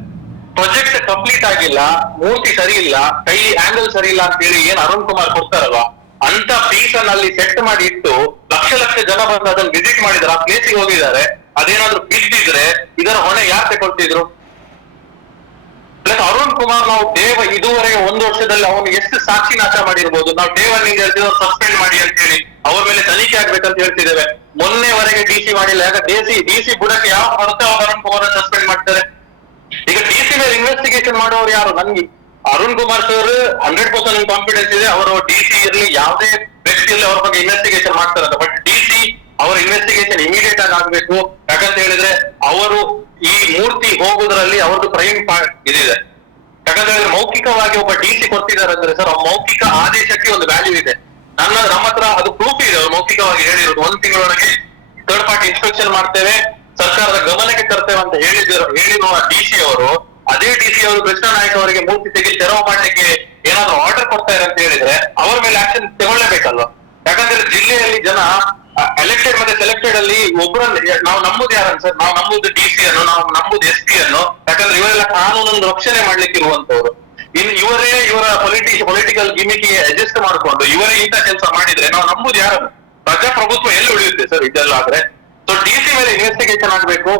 ಪ್ರಾಜೆಕ್ಟ್ ಕಂಪ್ಲೀಟ್ ಆಗಿಲ್ಲ, ಮೂರ್ತಿ ಸರಿ ಇಲ್ಲ, ಕೈ ಆಂಗಲ್ ಸರಿ ಇಲ್ಲ ಅಂತ ಹೇಳಿ ಏನ್ ಅರುಣ್ ಕುಮಾರ್ ಕೊಡ್ತಾರಲ್ವಾ, ಅಂತ ಪೀಸ್ ಅನ್ನ ಅಲ್ಲಿ ಸೆಟ್ ಮಾಡಿ ಇಟ್ಟು ಲಕ್ಷ ಜನ ಬಂದು ಅದನ್ನ ವಿಸಿಟ್ ಮಾಡಿದ್ದಾರೆ, ಆ ಪ್ಲೇಸಿಗೆ ಹೋಗಿದ್ದಾರೆ. ಅದೇನಾದ್ರೂ ಬಿದ್ದಿದ್ರೆ ಇದರ ಹೊಣೆ ಯಾರು ತಗೊಳ್ತಿದ್ರು? ಪ್ಲಸ್ ಅರುಣ್ ಕುಮಾರ್ ನಾವು ಇದುವರೆಗೆ 1 ವರ್ಷದಲ್ಲಿ ಅವನು ಎಷ್ಟು ಸಾಕ್ಷಿ ನಾಶ ಮಾಡಿರ್ಬೋದು. ನಾವು ಡೇ 1 ಹೇಳ್ತಿದ್ರು ಸಸ್ಪೆಂಡ್ ಮಾಡಿ ಅಂತ ಹೇಳಿ, ಅವ್ರ ಮೇಲೆ ತನಿಖೆ ಆಗ್ಬೇಕಂತ ಹೇಳ್ತಿದ್ದೇವೆ. ಮೊನ್ನೆವರೆಗೆ DC ಮಾಡಿಲ್ಲ. ಯಾಕೆ DC ಬುಡಕ್ಕೆ ಯಾವ ಹೊರತ ಅರುಣ್ ಕುಮಾರ್ ಸಸ್ಪೆಂಡ್ ಮಾಡ್ತಾರೆ? ಈಗ DC ಮೇಲೆ ಇನ್ವೆಸ್ಟಿಗೇಷನ್ ಮಾಡೋರು ಯಾರು? ನನ್ಗೆ ಅರುಣ್ ಕುಮಾರ್ ಸರ್ 100% ಕಾನ್ಫಿಡೆನ್ಸ್ ಇದೆ, ಅವರು DC ಇರ್ಲಿ ಯಾವುದೇ ವ್ಯಕ್ತಿ ಇರಲಿ ಅವ್ರ ಬಗ್ಗೆ ಇನ್ವೆಸ್ಟಿಗೇಷನ್ ಮಾಡ್ತಾರಂತ. ಬಟ್ DC ಅವರ ಇನ್ವೆಸ್ಟಿಗೇಷನ್ ಇಮಿಡಿಯೇಟ್ ಆಗಿ ಆಗ್ಬೇಕು. ಯಾಕಂತ ಹೇಳಿದ್ರೆ ಅವರು ಈ ಮೂರ್ತಿ ಹೋಗುದ್ರಲ್ಲಿ ಅವ್ರದ್ದು ಪ್ರೈಮ್ ಇದಿದೆ. ಯಾಕಂತ ಹೇಳಿದ್ರೆ ಮೌಖಿಕವಾಗಿ ಒಬ್ಬ DC ಕೊಡ್ತಿದ್ದಾರೆ ಅಂದ್ರೆ ಸರ್, ಆ ಮೌಖಿಕ ಆದೇಶಕ್ಕೆ ಒಂದು ವ್ಯಾಲ್ಯೂ ಇದೆ. ನಮ್ಮ ಹತ್ರ ಅದು ಪ್ರೂಫ್ ಇದೆ. ಅವ್ರು ಮೌಖಿಕವಾಗಿ ಹೇಳಿರೋದು 1 ತಿಂಗಳೊಳಗೆ ಥರ್ಡ್ ಪಾರ್ಟಿ ಇನ್ಸ್ಪೆಕ್ಷನ್ ಮಾಡ್ತೇವೆ, ಸರ್ಕಾರದ ಗಮನಕ್ಕೆ ತರ್ತೇವೆ ಅಂತ ಹೇಳಿರುವ DC ಅವರು, ಅದೇ DC ಅವರು ಕೃಷ್ಣ ನಾಯಕ್ ಅವರಿಗೆ ಮೂರ್ತಿ ತೆರವು ಮಾಡ್ಲಿಕ್ಕೆ ಏನಾದ್ರು ಆರ್ಡರ್ ಕೊಡ್ತಾರೆ ಅಂತ ಹೇಳಿದ್ರೆ ಅವ್ರ ಮೇಲೆ ಆಕ್ಷನ್ ತಗೊಳ್ಳೇಬೇಕಲ್ವಾ? ಯಾಕಂದ್ರೆ ಜಿಲ್ಲೆಯಲ್ಲಿ ಜನ ಎಲೆಕ್ಟೆಡ್ ಮತ್ತೆ ಸೆಲೆಕ್ಟೆಡ್ ಅಲ್ಲಿ ಒಬ್ಬರನ್ನ ನಾವು ನಂಬುದು ಯಾರನ್ನು ಸರ್? ನಾವು ನಂಬುದು DC ಅನ್ನು, ನಾವು ನಂಬುದು SP ಅನ್ನು. ಯಾಕಂದ್ರೆ ಇವರೆಲ್ಲ ಕಾನೂನನ್ನು ರಕ್ಷಣೆ ಮಾಡ್ಲಿಕ್ಕೆ ಇರುವಂತವ್ರು. ಇವರ ಪೊಲಿಟಿಕಲ್ ಗಿಮಿಕ್ಗೆ ಅಡ್ಜಸ್ಟ್ ಮಾಡಿಕೊಂಡು ಇವರೇ ಇಂಥ ಕೆಲಸ ಮಾಡಿದ್ರೆ ನಾವು ನಂಬುದು ಯಾರನ್ನು? ಪ್ರಜಾಪ್ರಭುತ್ವ ಎಲ್ಲಿ ಉಳಿಯುತ್ತೆ ಸರ್ ಇದೆಲ್ಲ ಆದ್ರೆ? ಸೊ DC ಮೇಲೆ ಇನ್ವೆಸ್ಟಿಗೇಷನ್ ಆಗ್ಬೇಕು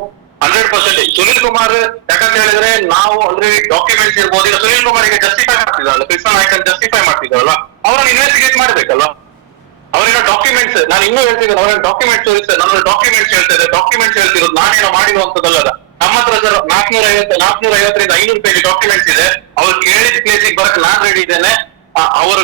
100%. ಸುನಿಲ್ ಕುಮಾರ್ ಯಾಕಂತ ಹೇಳಿದ್ರೆ ನಾವು ಆಲ್ರೆಡಿ ಡಾಕ್ಯುಮೆಂಟ್ಸ್ ಇರ್ಬೋದು. ಈಗ ಸುನಿಲ್ ಕುಮಾರ್ಗೆ ಜಸ್ಟಿಫೈ ಮಾಡ್ತಿದ್ರಲ್ಲ, ಕೃಷ್ಣ ನಾಯಕ್ ಜಸ್ಟಿಫೈ ಮಾಡ್ತಿದ್ರಲ್ಲ, ಅವರನ್ನು ಇನ್ವೆಸ್ಟಿಗೇಟ್ ಮಾಡ್ಬೇಕಲ್ವಾ? ಅವರೇನೋ ಡಾಕ್ಯುಮೆಂಟ್ಸ್, ನಾನು ಇನ್ನೂ ಹೇಳ್ತಿದ್ದೇನೆ, ಅವರ ಡಾಕ್ಯುಮೆಂಟ್ಸ್ ತೋರಿಸ್ತೇನೆ, ನನ್ನ ಡಾಕ್ಯುಮೆಂಟ್ಸ್ ಹೇಳ್ತಿರೋದು ನಾನೇನೋ ಮಾಡಿರುವಂತದ್ದಲ್ಲದ. ನಮ್ಮ ಹತ್ರ ಸರ್ 450ರಿಂದ 500 ಪೇಜ್ ಡಾಕ್ಯುಮೆಂಟ್ಸ್ ಇದೆ. ಅವ್ರು ಕೇಳಿದ ಪ್ಲೇಸಿಗೆ ಬರಕ್ ನಾನ್ ರೆಡಿ ಇದ್ದೇನೆ. ಅವರು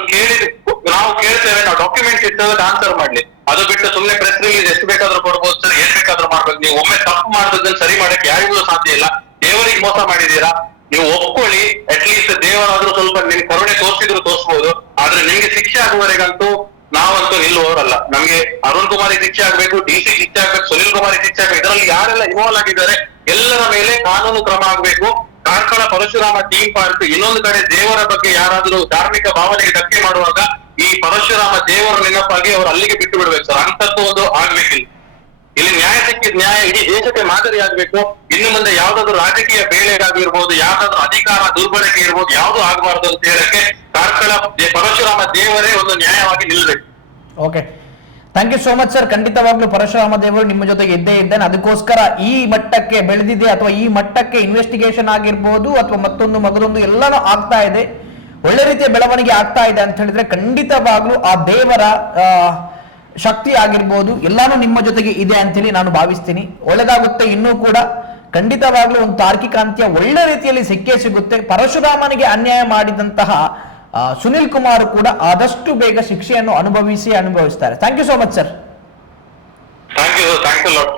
ನಾವು ಕೇಳ್ತೇವೆ, ನಾವು ಡಾಕ್ಯುಮೆಂಟ್ಸ್ ಇರ್ತದೆ ಆನ್ಸರ್ ಮಾಡ್ಲಿ. ಅದು ಬಿಟ್ಟು ಸುಮ್ನೆ ಪ್ರೆಸ್ ರಿಲೀಸ್ ಎಷ್ಟು ಬೇಕಾದ್ರೂ ಕೊಡ್ಬೋದು ಸರ್, ಏನ್ ಬೇಕಾದ್ರೂ ಮಾಡ್ಬೇಕು. ನೀವು ಒಮ್ಮೆ ತಪ್ಪು ಮಾಡೋದನ್ನ ಸರಿ ಮಾಡಕ್ಕೆ ಯಾರಿಗೂ ಸಾಧ್ಯ ಇಲ್ಲ. ದೇವರಿಗೆ ಮೋಸ ಮಾಡಿದೀರಾ, ನೀವು ಒಪ್ಕೊಳ್ಳಿ. ಅಟ್ಲೀಸ್ಟ್ ದೇವರಾದ್ರೂ ಸ್ವಲ್ಪ ನಿಮ್ ಕರುಣೆ ತೋರಿಸ್ಬೋದು. ಆದ್ರೆ ನಿಮ್ಗೆ ಶಿಕ್ಷೆ ಆಗುವವರೆಗಂತೂ ನಾವಂತೂ ನಿಲ್ಲುವವರಲ್ಲ. ನಮ್ಗೆ ಅರುಣ್ ಕುಮಾರಿಗೆ ಶಿಕ್ಷೆ ಆಗ್ಬೇಕು, DC ಶಿಕ್ಷೆ ಆಗ್ಬೇಕು, ಸುನಿಲ್ ಕುಮಾರಿಗೆ ಶಿಕ್ಷೆ ಆಗ್ಬೇಕು. ಇದರಲ್ಲಿ ಯಾರೆಲ್ಲ ಇನ್ವಾಲ್ವ್ ಆಗಿದ್ದಾರೆ ಎಲ್ಲರ ಮೇಲೆ ಕಾನೂನು ಕ್ರಮ ಆಗ್ಬೇಕು. ಕಾರ್ಕಳ ಪರಶುರಾಮ ಥೀಮ್ ಪಾರ್ಕ್, ಇನ್ನೊಂದು ಕಡೆ ದೇವರ ಬಗ್ಗೆ ಯಾರಾದ್ರೂ ಧಾರ್ಮಿಕ ಭಾವನೆಗೆ ಧಕ್ಕೆ ಮಾಡುವಾಗ ಈ ಪರಶುರಾಮ ದೇವರ ನೆನಪಾಗಿ ಅವ್ರು ಅಲ್ಲಿಗೆ ಬಿಟ್ಟು ಬಿಡ್ಬೇಕು ಸರ್. ಅಂತದ್ದು ಒಂದು ಆಗ್ಬೇಕಿಲ್ಲ. ಇಲ್ಲಿ ನ್ಯಾಯ ಸಿಕ್ಕಿದ ನ್ಯಾಯ ಇಡೀ ದೇಶಕ್ಕೆ ಮಾದರಿ ಆಗ್ಬೇಕು. ಇನ್ನು ಮುಂದೆ ಯಾವ್ದಾದ್ರು ರಾಜಕೀಯ ಬೇಳೆಗಾಗಿರ್ಬೋದು, ಯಾವ್ದಾದ್ರು ಅಧಿಕಾರ ದುರ್ಬಳಕೆ ಇರ್ಬೋದು, ಯಾವ್ದು ಆಗಬಾರ್ದು ಅಂತ ಹೇಳಕ್ಕೆ ಕಾರ್ಕಳ ಪರಶುರಾಮ ದೇವರೇ ಒಂದು ನ್ಯಾಯವಾಗಿ ನಿಲ್ಬೇಕು. Okay, thank you so much sir. ಖಂಡಿತವಾಗ್ಲೂ ಪರಶುರಾಮ ದೇವರು ನಿಮ್ಮ ಜೊತೆಗೆ ಇದ್ದೇ ಇದ್ದಾನೆ. ಅದಕ್ಕೋಸ್ಕರ ಈ ಮಟ್ಟಕ್ಕೆ ಬೆಳೆದಿದೆ ಅಥವಾ ಈ ಮಟ್ಟಕ್ಕೆ ಇನ್ವೆಸ್ಟಿಗೇಷನ್ ಆಗಿರ್ಬೋದು ಅಥವಾ ಮಗದೊಂದು ಎಲ್ಲಾನು ಆಗ್ತಾ ಇದೆ, ಒಳ್ಳೆ ರೀತಿಯ ಬೆಳವಣಿಗೆ ಆಗ್ತಾ ಇದೆ ಅಂತ ಹೇಳಿದ್ರೆ ಖಂಡಿತವಾಗ್ಲೂ ಆ ದೇವರ ಶಕ್ತಿ ಆಗಿರ್ಬೋದು ಎಲ್ಲಾನು ನಿಮ್ಮ ಜೊತೆಗೆ ಇದೆ ಅಂತೇಳಿ ನಾನು ಭಾವಿಸ್ತೀನಿ. ಒಳ್ಳೆದಾಗುತ್ತೆ. ಇನ್ನೂ ಕೂಡ ಖಂಡಿತವಾಗ್ಲೂ ಒಂದು ತಾರ್ಕಿಕ ಅಂತ್ಯ ಒಳ್ಳೆ ರೀತಿಯಲ್ಲಿ ಸಿಕ್ಕೇ ಸಿಗುತ್ತೆ. ಪರಶುರಾಮನಿಗೆ ಅನ್ಯಾಯ ಮಾಡಿದಂತಹ ಸುನಿಲ್ ಕುಮಾರ್ ಕೂಡ ಆದಷ್ಟು ಬೇಗ ಶಿಕ್ಷೆಯನ್ನು ಅನುಭವಿಸ್ತಾರೆ. Thank you so much sir. Thank you lot.